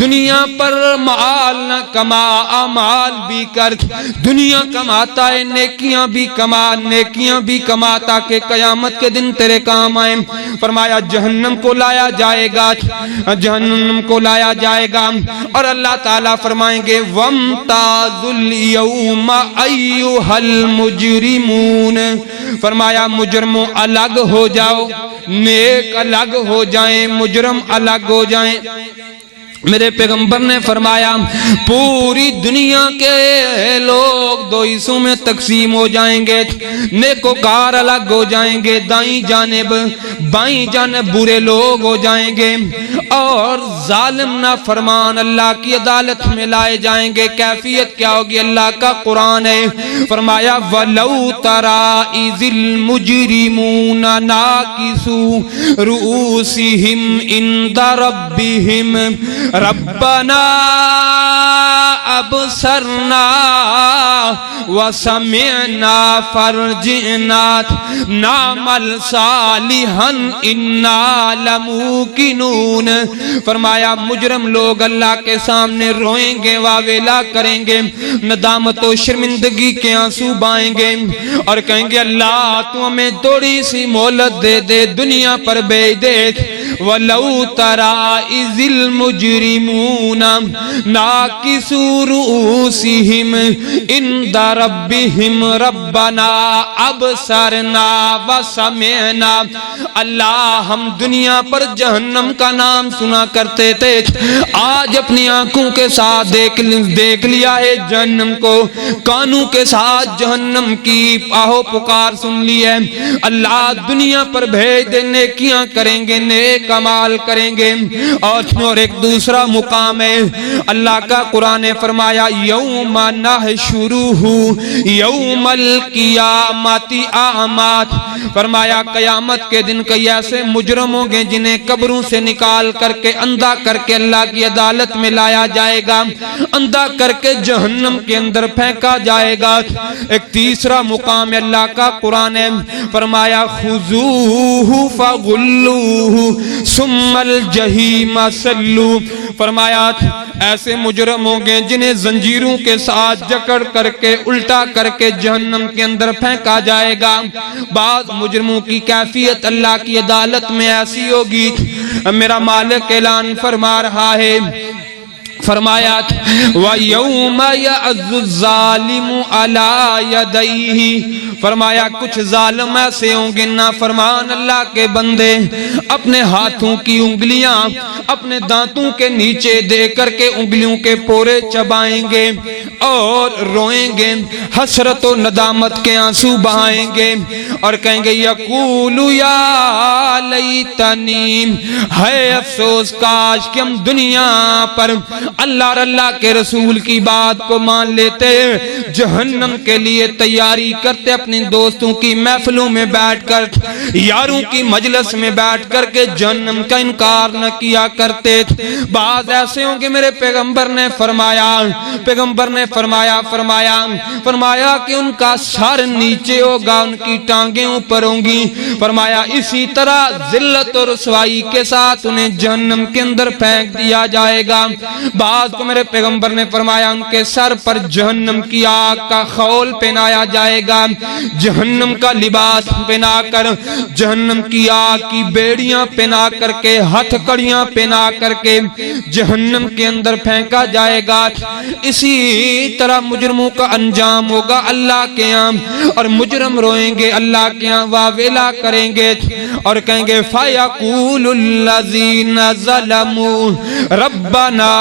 دنیا پر مال نہ کما، اعمال بھی کر، دنیا کماتا ہے، نیکیاں بھی کما، نیکیاں بھی کما تاکہ قیامت کے دن تیرے کام آئیں۔ فرمایا جہنم کو لایا جائے گا، جہنم کو لایا جائے گا، اور اللہ تعالیٰ فرمائیں گے وَامْتَازُوا الْيَوْمَ أَيُّهَا الْمُجْرِمُونَ۔ فرمایا مجرموں الگ ہو جاؤ، نیک الگ ہو جائیں، مجرم الگ ہو جائیں۔ میرے پیغمبر نے فرمایا پوری دنیا کے لوگ دو حصوں میں تقسیم ہو جائیں گے، نیکوکار الگ ہو جائیں گے، دائیں جانب بائیں جانب برے لوگ ہو جائیں گے، اور ظالم نافرمان اللہ کی عدالت میں لائے جائیں گے۔ کیفیت کیا ہوگی؟ اللہ کا قرآن ہے، فرمایا وَلَوْ تَرَىٰ إِذِ الْمُجْرِمُونَ نَاكِسُو رُؤُوسِهِمْ عِنْدَ رَبِّهِمْ ربنا ابصرنا وسمعنا فرجعنا نعمل صالحا انا لموقنون۔ فرمایا مجرم لوگ اللہ کے سامنے روئیں گے، واویلا کریں گے، ندامت و شرمندگی کے آنسو بہائیں گے، اور کہیں گے اللہ تو ہمیں تھوڑی سی مہلت دے دے، دنیا پر بھیج دے۔ وَلَوْ تَرَىٰ إِذِ الْمُجْرِمُونَ نَاكِسُو رُؤُوسِهِمْ عِنْدَ رَبِّهِمْ رَبَّنَا أَبْصَرْنَا وَسَمِعْنَا۔ اللہ ہم دنیا پر جہنم کا نام سنا کرتے تھے، آج اپنی آنکھوں کے ساتھ دیکھ لیا ہے جہنم کو، کانوں کے ساتھ جہنم کی آہو پکار سن لی ہے۔ اللہ دنیا پر بھیج دے، نیکیاں کریں گے، نیک کمال کریں گے۔ اور ایک دوسرا مقام ہے، اللہ کا قرآن نے فرمایا یوم نحشرہ یوم القیامت اعمات۔ فرمایا قیامت کے دن کئی ایسے مجرم ہوں گے جنہیں قبروں سے نکال کر کے اندھا کر کے اللہ کی عدالت میں لایا جائے گا، اندھا کر کے جہنم کے اندر پھینکا جائے گا۔ ایک تیسرا مقام ہے، اللہ کا قرآن ہے، فرمایا خذوہ فغلوہ ثم الجحیم صلوا۔ فرمایا ایسے مجرم ہوں گے جنہیں زنجیروں کے ساتھ جکڑ کر کے الٹا کر کے جہنم کے اندر پھینکا جائے گا۔ بعض مجرموں کی کیفیت اللہ کی عدالت میں ایسی ہوگی، میرا مالک اعلان فرما رہا ہے، فرمایا وَيَوْمَ يَعَضُّ الظَّالِمُ عَلَىٰ يَدَيْهِ۔ فرمایا کچھ ظالم ایسے ہوں گے، نافرمان اللہ کے بندے اپنے ہاتھوں کی انگلیاں اپنے دانتوں کے نیچے دے کر کے انگلیوں کے پورے چبائیں گے، اور روئیں گے، حسرت و ندامت کے آنسو بہائیں گے اور کہیں گے یقول یا لیتنی، ہے افسوس کاش کہ ہم دنیا پر اللہ اور اللہ کے رسول کی بات کو مان لیتے، جہنم کے لیے تیاری کرتے، اپنی دوستوں کی محفلوں میں بیٹھ کر، یاروں کی مجلس میں بیٹھ کر کے جہنم کا انکار نہ کیا کرتے۔ بعض ایسے ہوں کہ میرے پیغمبر نے فرمایا کہ ان کا سر نیچے ہوگا، ان کی ٹانگیں اوپر ہوں گی، فرمایا اسی طرح ذلت اور رسوائی کے ساتھ انہیں جہنم کے اندر پھینک دیا جائے گا۔ بعض کو میرے پیغمبر نے فرمایا ان کے سر پر جہنم کی آگ کا خول پہنایا جائے گا، جہنم کا لباس پہنا کر، جہنم کی آگ کی بیڑیاں پہنا کر کے، ہتھ کڑیاں پہنا کر کے جہنم کے اندر پھینکا جائے گا۔ اسی طرح مجرموں کا انجام ہوگا اللہ کے ہاں، اور مجرم روئیں گے اللہ کے ہاں، واویلا کریں گے اور کہیں گے فَيَقُولُ الَّذِينَ ظَلَمُوا رَبَّنَا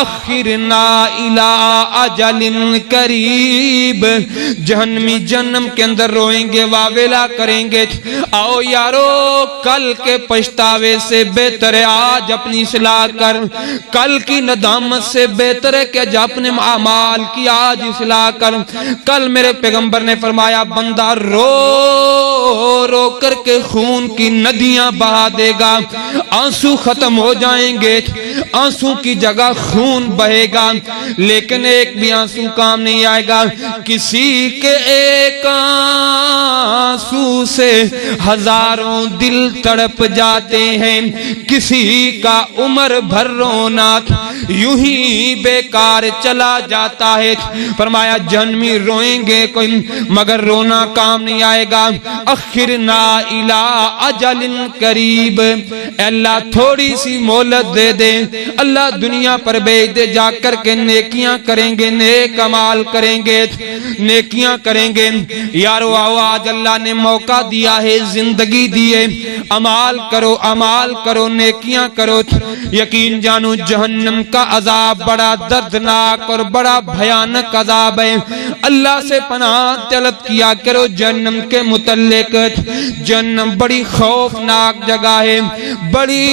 أَخِّرْنَا إِلَىٰ أَجَلٍ قَرِيبٍ، جہنمی جہنم کے اندر روئیں گے، واویلا کریں گے، آؤ یارو کل کے پچھتاوے سے بہتر ہے آج اپنی اصلاح کر، کل کی ندامت سے بہتر ہے کہ جب اپنے اعمال کی آج اصلاح کر۔ کل میرے پیغمبر نے فرمایا بندہ رو رو کر کے خون کی ندیاں بہا دے گا، آنسو ختم ہو جائیں گے، آنسو کی جگہ خون بہے گا، لیکن ایک بھی آنسو کام نہیں آئے گا۔ کسی کے ایک آنسو سے ہزاروں دل تڑپ جاتے ہیں، کسی کا عمر بھر رونا یوں ہی بیکار چلا جاتا ہے۔ فرمایا جہنمی روئیں گے کوئی مگر رونا کام نہیں آئے گا۔ اخرنا الی اجل قریب، اے اللہ تھوڑی سی مہلت دے دے، اللہ دنیا پر بھیج دے، جا کر کے نیکیاں کریں گے، نیک عمال کریں گے، نیکیاں کریں گے۔ یارو آؤ آج اللہ نے موقع دیا ہے، زندگی دیے، عمال کرو، عمال کرو، نیکیاں کرو۔ یقین جانو جہنم کا عذاب بڑا دردناک اور بڑا بھیانک عذاب ہے۔ اللہ سے پناہ طلب کیا کرو جہنم کے متعلق۔ جہنم بڑی خوفناک جگہ ہے، بڑی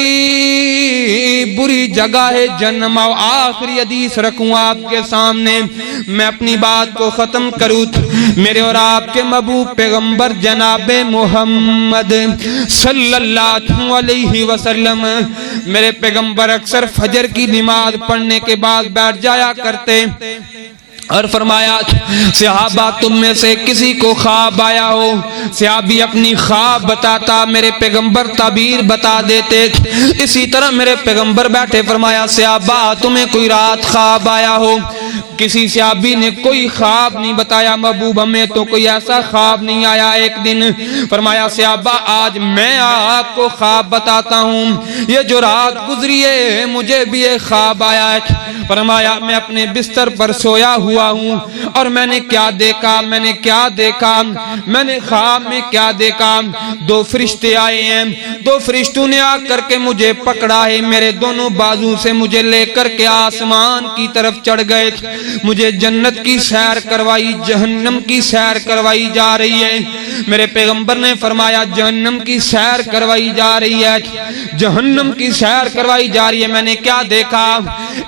بری جگہ ہے جہنم۔ آخری حدیث رکھوں آپ کے سامنے، میں اپنی بات کو ختم کروں۔ میرے اور آپ کے محبوب پیغمبر جناب محمد صلی اللہ علیہ وسلم، میرے پیغمبر اکثر فجر کی نماز پڑھنے کے بعد بیٹھ جایا کرتے اور فرمایا صحابہ تم میں سے کسی کو خواب آیا ہو، صحابی اپنی خواب بتاتا، میرے پیغمبر تعبیر بتا دیتے۔ اسی طرح میرے پیغمبر بیٹھے، فرمایا صحابہ تمہیں کوئی رات خواب آیا ہو؟ کسی صحابی نے کوئی خواب نہیں بتایا، محبوب ہمیں تو کوئی ایسا خواب نہیں آیا۔ ایک دن فرمایا صحابہ آج میں آپ کو خواب بتاتا ہوں، یہ جو رات گزری ہے مجھے بھی ایک خواب آیا ہے۔ فرمایا میں اپنے بستر پر سویا ہوا ہوں اور میں نے کیا دیکھا، میں نے خواب میں کیا دیکھا، دو فرشتے آئے ہیں، دو فرشتوں نے آ کر کے مجھے پکڑا ہے، میرے دونوں بازو سے مجھے لے کر کے آسمان کی طرف چڑھ گئے، مجھے جنت کی سیر کروائی، جہنم کی سیر کروائی جا رہی ہے۔ میرے پیغمبر نے فرمایا جہنم کی سیر کروائی جا رہی ہے، جہنم کی سیر کروائی جا رہی ہے۔ میں نے کیا دیکھا،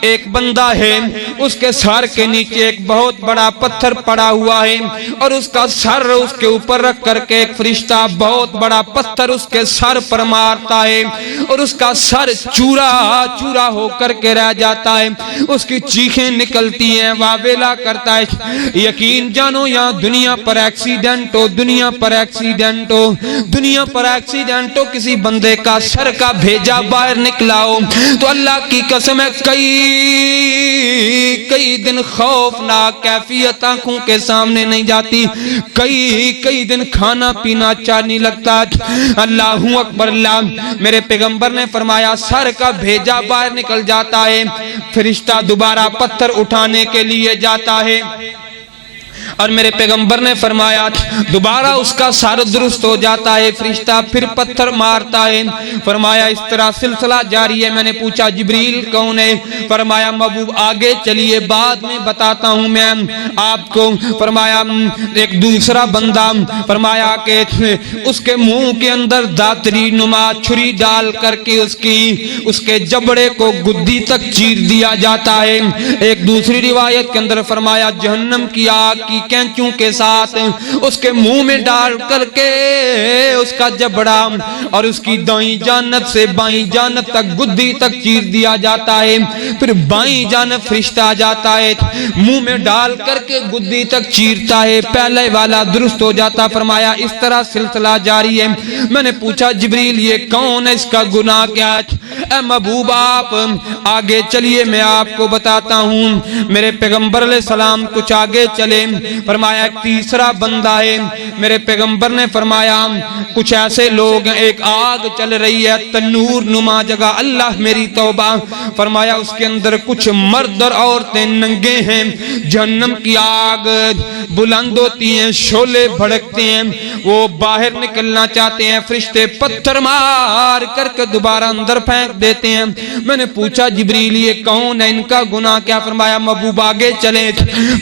ایک بندہ ہے، اس کے سر کے نیچے ایک بہت بڑا پتھر پڑا ہوا ہے اور اس کا سر اس کے اوپر رکھ کر کے ایک فرشتہ بہت بڑا پتھر اس کے سر پر مارتا ہے اور اس کا سر چورا چورا ہو کر کے رہ جاتا ہے، اس کی چیخیں نکلتی ہیں، واویلا کرتا ہے۔ یقین جانو یہاں دنیا پر ایکسیڈنٹ ہو، دنیا پر ایکسیڈنٹ ہو، دنیا پر ایکسیڈنٹ ہو، کسی بندے کا سر کا بھیجا باہر نکلا ہو تو اللہ کی قسم ہے کئی دن خوفناک کیفیت آنکھوں کے سامنے نہیں جاتی، کئی دن کھانا پینا اچھا نہیں لگتا۔ اللہ اکبر اللہ، میرے پیغمبر نے فرمایا سر کا بھیجا باہر نکل جاتا ہے، فرشتہ دوبارہ پتھر اٹھانے کے لیے جاتا ہے، اور میرے پیغمبر نے فرمایا دوبارہ اس کا سر درست ہو جاتا ہے، فرشتہ پھر پتھر مارتا ہے۔ فرمایا اس طرح سلسلہ جاری ہے۔ میں نے پوچھا جبریل کون ہے؟ فرمایا محبوب آگے چلیے بعد میں بتاتا ہوں میں آپ کو۔ فرمایا ایک دوسرا بندہ، فرمایا کہ اس کے منہ کے اندر داتری نما چھری ڈال کر کے اس کے جبڑے کو گدی تک چیر دیا جاتا ہے۔ ایک دوسری روایت کے اندر فرمایا جہنم کی آگ کی کینچوں کے ساتھ اس کے منہ میں ڈال کر کے اس کا جبڑا اور اس کی دائیں جانب سے بائیں جانب تک گدی تک چیر دیا جاتا ہے۔ پھر بائیں جانب فرشتہ آ جاتا ہے، منہ میں ڈال کر کے گدی تک چیرتا ہے، پہلے والا درست ہو جاتا۔ فرمایا اس طرح سلسلہ جاری ہے۔ میں نے پوچھا جبریل یہ کون ہے، اس کا گناہ کیا ہے؟ اے محبوب آپ آگے چلیے میں آپ کو بتاتا ہوں۔ میرے پیغمبر علیہ السلام کچھ آگے چلے، فرمایا ایک تیسرا بندہ ہے۔ میرے پیغمبر نے فرمایا کچھ ایسے لوگ ہیں، ایک آگ چل رہی ہے تنور نما جگہ، اللہ میری توبہ۔ فرمایا اس کے اندر کچھ مرد اور عورتیں ننگے ہیں، جہنم کی آگ بلند ہوتی ہیں، شعلے بھڑکتے ہیں، وہ باہر نکلنا چاہتے ہیں، فرشتے پتھر مار کر کے دوبارہ اندر پھینک دیتے ہیں۔ میں نے پوچھا جبریل یہ کون ہے، ان کا گناہ کیا؟ فرمایا محبوب آگے چلے۔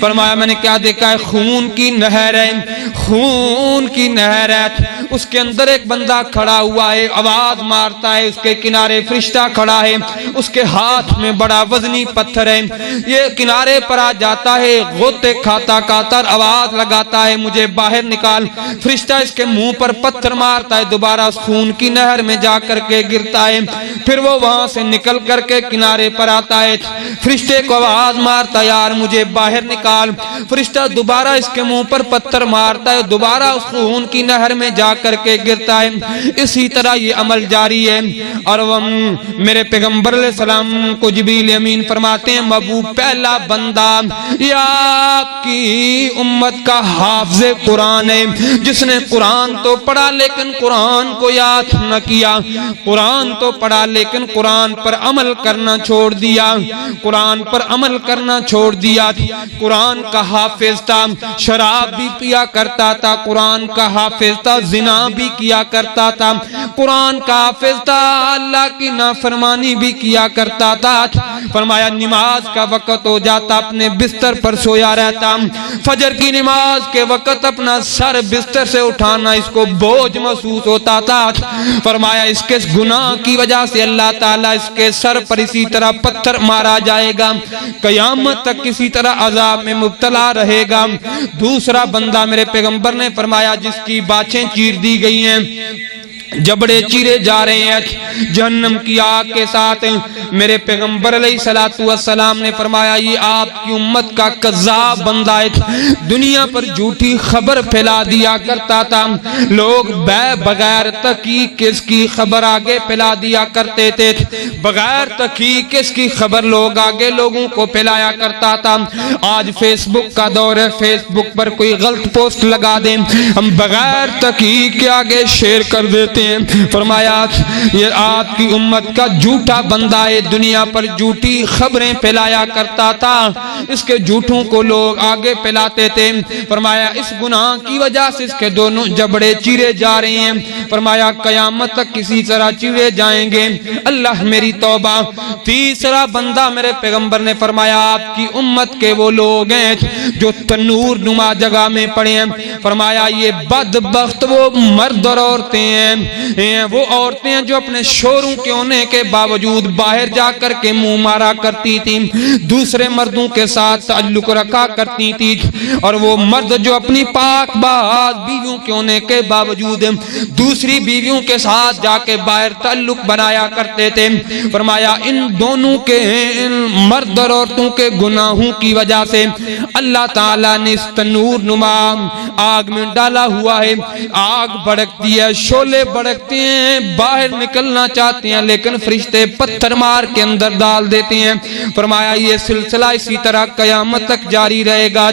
فرمایا میں نے کیا دیکھا ہے؟ خون کی نہر ہے، خون کی نہر ہے، اس کے اندر ایک بندہ کھڑا ہوا ہے، آواز مارتا ہے، اس کے کنارے فرشتہ کھڑا ہے، اس کے ہاتھ میں بڑا وزنی پتھر ہے، یہ کنارے پر آ جاتا ہے، غوطے کھاتا کھاتا آواز لگاتا ہے مجھے باہر نکال۔ فرشتہ اس کے منہ پر پتھر مارتا ہے، دوبارہ خون کی نہر میں جا کر کے گرتا ہے، پھر وہ وہاں سے نکل کر کے کنارے پر آتا ہے، فرشتے کو آواز مارتا ہے یار مجھے باہر نکال۔ فرشتہ دوبارہ اس کے منہ پر پتھر مارتا ہے، دوبارہ اس خون کی نہر میں جا کر کے گرتا ہے۔ اسی طرح یہ عمل جاری ہے۔ اور میرے پیغمبر علیہ السلام کو جبریل امین فرماتے ہیں محبوب پہلا بندہ یہ آپ کی امت کا حافظ قرآن ہے، جس نے قرآن تو پڑھا لیکن قرآن کو یاد نہ کیا، قرآن تو پڑھا لیکن قرآن پر عمل کرنا چھوڑ دیا، قرآن پر عمل کرنا چھوڑ دیا۔ قرآن کا حافظ تھا، شراب بھی پیا کرتا تھا، قرآن کا حافظ تھا، زنا بھی کیا کرتا تھا، قرآن کا حافظ تھا، اللہ کی نافرمانی بھی کیا کرتا تھا۔ فرمایا نماز کا وقت ہو جاتا اپنے بستر پر سویا رہتا، فجر کی نماز کے وقت اپنا سر بستر سے اٹھانا اس کو بوجھ محسوس ہوتا تھا۔ فرمایا اس کے گناہ کی وجہ سے اللہ تعالیٰ اس کے سر پر اسی طرح پتھر مارا جائے گا، قیامت تک کسی طرح عذاب میں مبتلا رہے گا۔ دوسرا بندہ میرے پیغمبر نے فرمایا جس کی باچیں چیر دی گئی ہیں، جبڑے چیرے جا رہے ہیں جہنم کی آگ کے ساتھ، میرے پیغمبر علیہ السلام نے فرمایا یہ آپ کی امت کا کذاب بندہ ہے، دنیا پر جھوٹی خبر پھیلا دیا کرتا تھا، لوگ بغیر تحقیق کس کی خبر آگے پھیلا دیا کرتے تھے، بغیر تحقیق کس کی خبر لوگ آگے لوگوں کو پھیلایا کرتا تھا۔ آج فیس بک کا دور ہے، فیس بک پر کوئی غلط پوسٹ لگا دیں ہم بغیر تحقیق کے آگے شیئر کر دیتے ہیں۔ فرمایا یہ آپ کی امت کا جھوٹا بندہ ہے، دنیا پر جھوٹی خبریں پھیلایا کرتا تھا، اس کے جھوٹوں کو لوگ آگے پھیلاتے تھے۔ فرمایا اس گناہ کی وجہ سے اس کے دونوں جبڑے چیرے جا رہے ہیں، فرمایا قیامت تک کسی طرح چیرے جائیں گے، اللہ میری توبہ۔ تیسرا بندہ میرے پیغمبر نے فرمایا آپ کی امت کے وہ لوگ ہیں جو تنور نما جگہ میں پڑے ہیں، فرمایا یہ بدبخت وہ مرد اور عورتیں ہیں، وہ عورتیں ہیں جو اپنے شوہروں کے ہونے کے باوجود باہر جا کر کے منہ مارا کرتی تھی، دوسرے مردوں کے ساتھ تعلق رکھا کرتی تھی، اور وہ مرد جو اپنی پاک باز بیویوں کے ہونے کے باوجود دوسری بیویوں کے ساتھ جا کے باہر تعلق بنایا کرتے تھے۔ فرمایا ان دونوں کے مرد اور عورتوں کے گناہوں کی وجہ سے اللہ تعالیٰ نے اس تنور نما آگ میں ڈالا ہوا ہے، آگ بھڑکتی ہے، شعلے بڑھتے بھڑکتے ہیں، باہر نکلنا چاہتے ہیں، لیکن فرشتے پتھر مار کے اندر ڈال دیتے ہیں۔ فرمایا یہ سلسلہ اسی طرح قیامت تک جاری رہے گا۔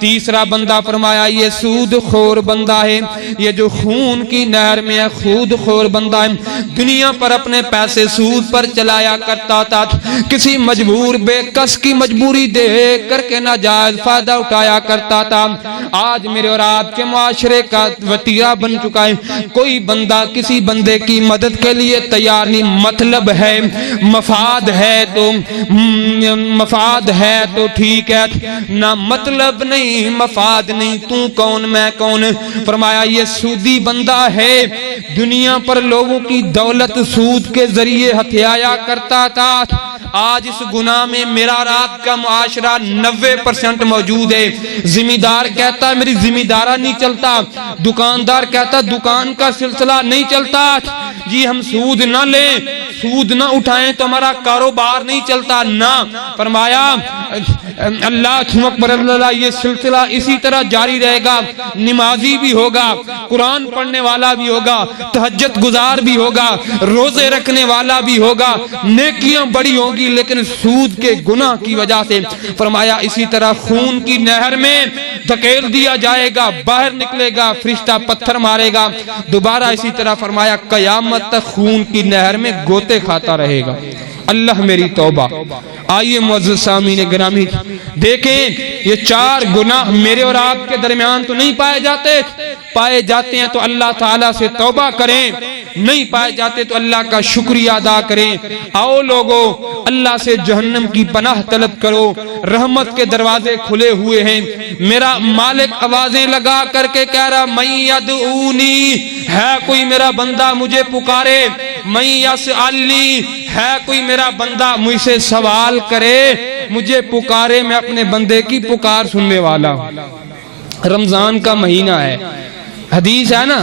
تیسرا بندہ فرمایا یہ سود خور بندہ ہے، یہ جو خون کی نہر میں ہے، سود خور بندہ ہے، دنیا پر اپنے پیسے سود پر چلایا کرتا تھا، کسی مجبور بے کس کی مجبوری دیکھ کر کے ناجائز فائدہ اٹھایا کرتا تھا۔ آج میرے اور آپ کے معاشرے کا وتیرہ بن چکا ہے، کوئی بندہ کسی بندے کی مدد کے لیے تیار نہیں، مطلب ہے مفاد ہے تو ٹھیک ہے، نہ مطلب نہیں مفاد نہیں، تو کون میں کون۔ فرمایا یہ سودی بندہ ہے، دنیا پر لوگوں کی دولت سود کے ذریعے ہتھیایا کرتا تھا۔ آج اس گناہ میں میرا اور آپ کا معاشرہ 90% موجود ہے۔ ذمہ دار کہتا ہے میری ذمہ دارہ نہیں چلتا، دکاندار کہتا دکان کا سلسلہ نہیں چلتا، جی ہم سود نہ لیں، سود نہ اٹھائیں تو ہمارا کاروبار نہیں چلتا، نہ۔ فرمایا اللہ اکبر اللہ، یہ سلسلہ اسی طرح جاری رہے گا، نمازی بھی ہوگا، قرآن پڑھنے والا بھی ہوگا، تہجد گزار بھی ہوگا، روزے رکھنے والا بھی ہوگا، نیکیاں بڑی ہوں گی، لیکن سود کے گناہ کی وجہ سے فرمایا اسی طرح خون کی نہر میں دھکیل دیا جائے گا، باہر نکلے گا، فرشتہ پتھر مارے گا، دوبارہ اسی طرح فرمایا قیامت تک خون کی نہر میں گوتے کھاتا رہے گا۔ اللہ میری توبہ۔ آئیے معزز سامعین گرامی دیکھیں، یہ 4 گناہ میرے اور آپ کے درمیان تو نہیں پائے جاتے ہیں تو اللہ تعالیٰ سے توبہ کریں، نہیں پائے جاتے تو اللہ کا شکریہ ادا کریں۔ آؤ لوگو اللہ سے جہنم کی پناہ طلب کرو، رحمت کے دروازے کھلے ہوئے ہیں۔ میرا مالک آوازیں لگا کر کے کہہ رہا من یدعونی، ہے کوئی میرا بندہ مجھے پکارے، من یسألنی، ہے کوئی میرا بندہ مجھ سے سوال کرے، مجھے پکارے، میں اپنے بندے کی پکار سننے والا ہوں۔ رمضان کا مہینہ ہے، حدیث ہے نا،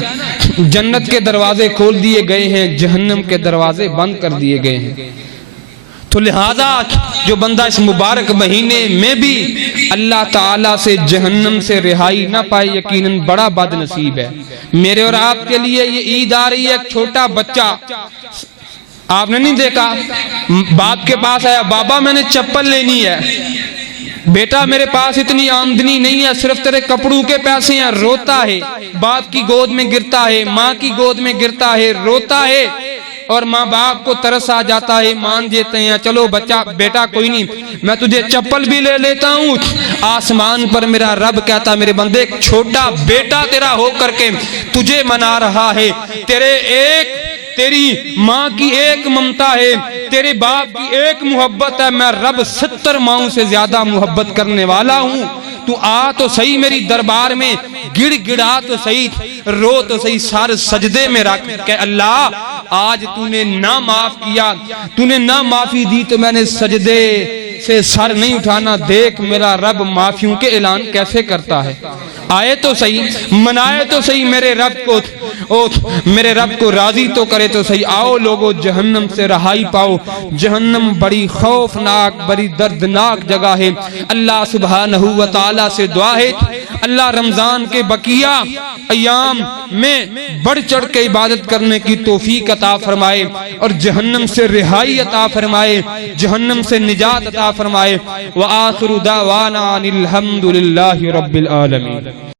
جنت کے دروازے کھول دیے گئے ہیں، جہنم کے دروازے بند کر دیے گئے ہیں۔ تو لہذا جو بندہ اس مبارک مہینے میں بھی اللہ تعالیٰ سے جہنم سے رہائی نہ پائے، یقیناً بڑا بد نصیب ہے۔ میرے اور آپ کے لیے یہ عید آ رہی ہے، ایک چھوٹا بچہ، آپ نے نہیں دیکھا، باپ کے پاس آیا، بابا میں نے چپل لینی ہے، بیٹا میرے پاس اتنی آمدنی نہیں ہے، صرف تیرے کپڑوں کے پیسے ہیں، روتا ہے، باپ کی گود میں گرتا ہے، ماں کی گود میں گرتا ہے، روتا ہے، اور ماں باپ کو ترس آ جاتا ہے، مان جاتے ہیں چلو بچہ بیٹا کوئی نہیں میں تجھے چپل بھی لے لیتا ہوں۔ آسمان پر میرا رب کہتا میرے بندے ایک چھوٹا بیٹا تیرا ہو کر کے تجھے منا رہا ہے، تیری ماں کی ایک ممتا ہے، تیرے باپ کی ایک محبت ہے، میں رب 70 ماؤں سے زیادہ محبت کرنے والا ہوں، تو آ تو صحیح میری دربار میں، گڑ گڑا تو صحیح، رو تو صحیح، سار سجدے میں رکھ کہ اللہ آج تو نے نہ معاف کیا، تو نے نہ معافی دی تو میں نے سجدے سے سر نہیں اٹھانا، دیکھ میرا رب معافیوں کے اعلان کیسے کرتا ہے، آئے تو صحیح، منائے تو صحیح میرے رب کو راضی تو کرے تو صحیح۔ آؤ لوگو جہنم سے رہائی پاؤ، جہنم بڑی خوفناک بڑی دردناک جگہ ہے۔ اللہ سبحانہ و تعالیٰ سے دعا ہے اللہ رمضان کے بقیہ ایام میں بڑھ چڑھ کے عبادت کرنے کی توفیق عطا فرمائے اور جہنم سے رہائی عطا فرمائے، جہنم سے نجات عطا فرمائے۔ وآخر دعوانا ان الحمد للہ رب العالمین۔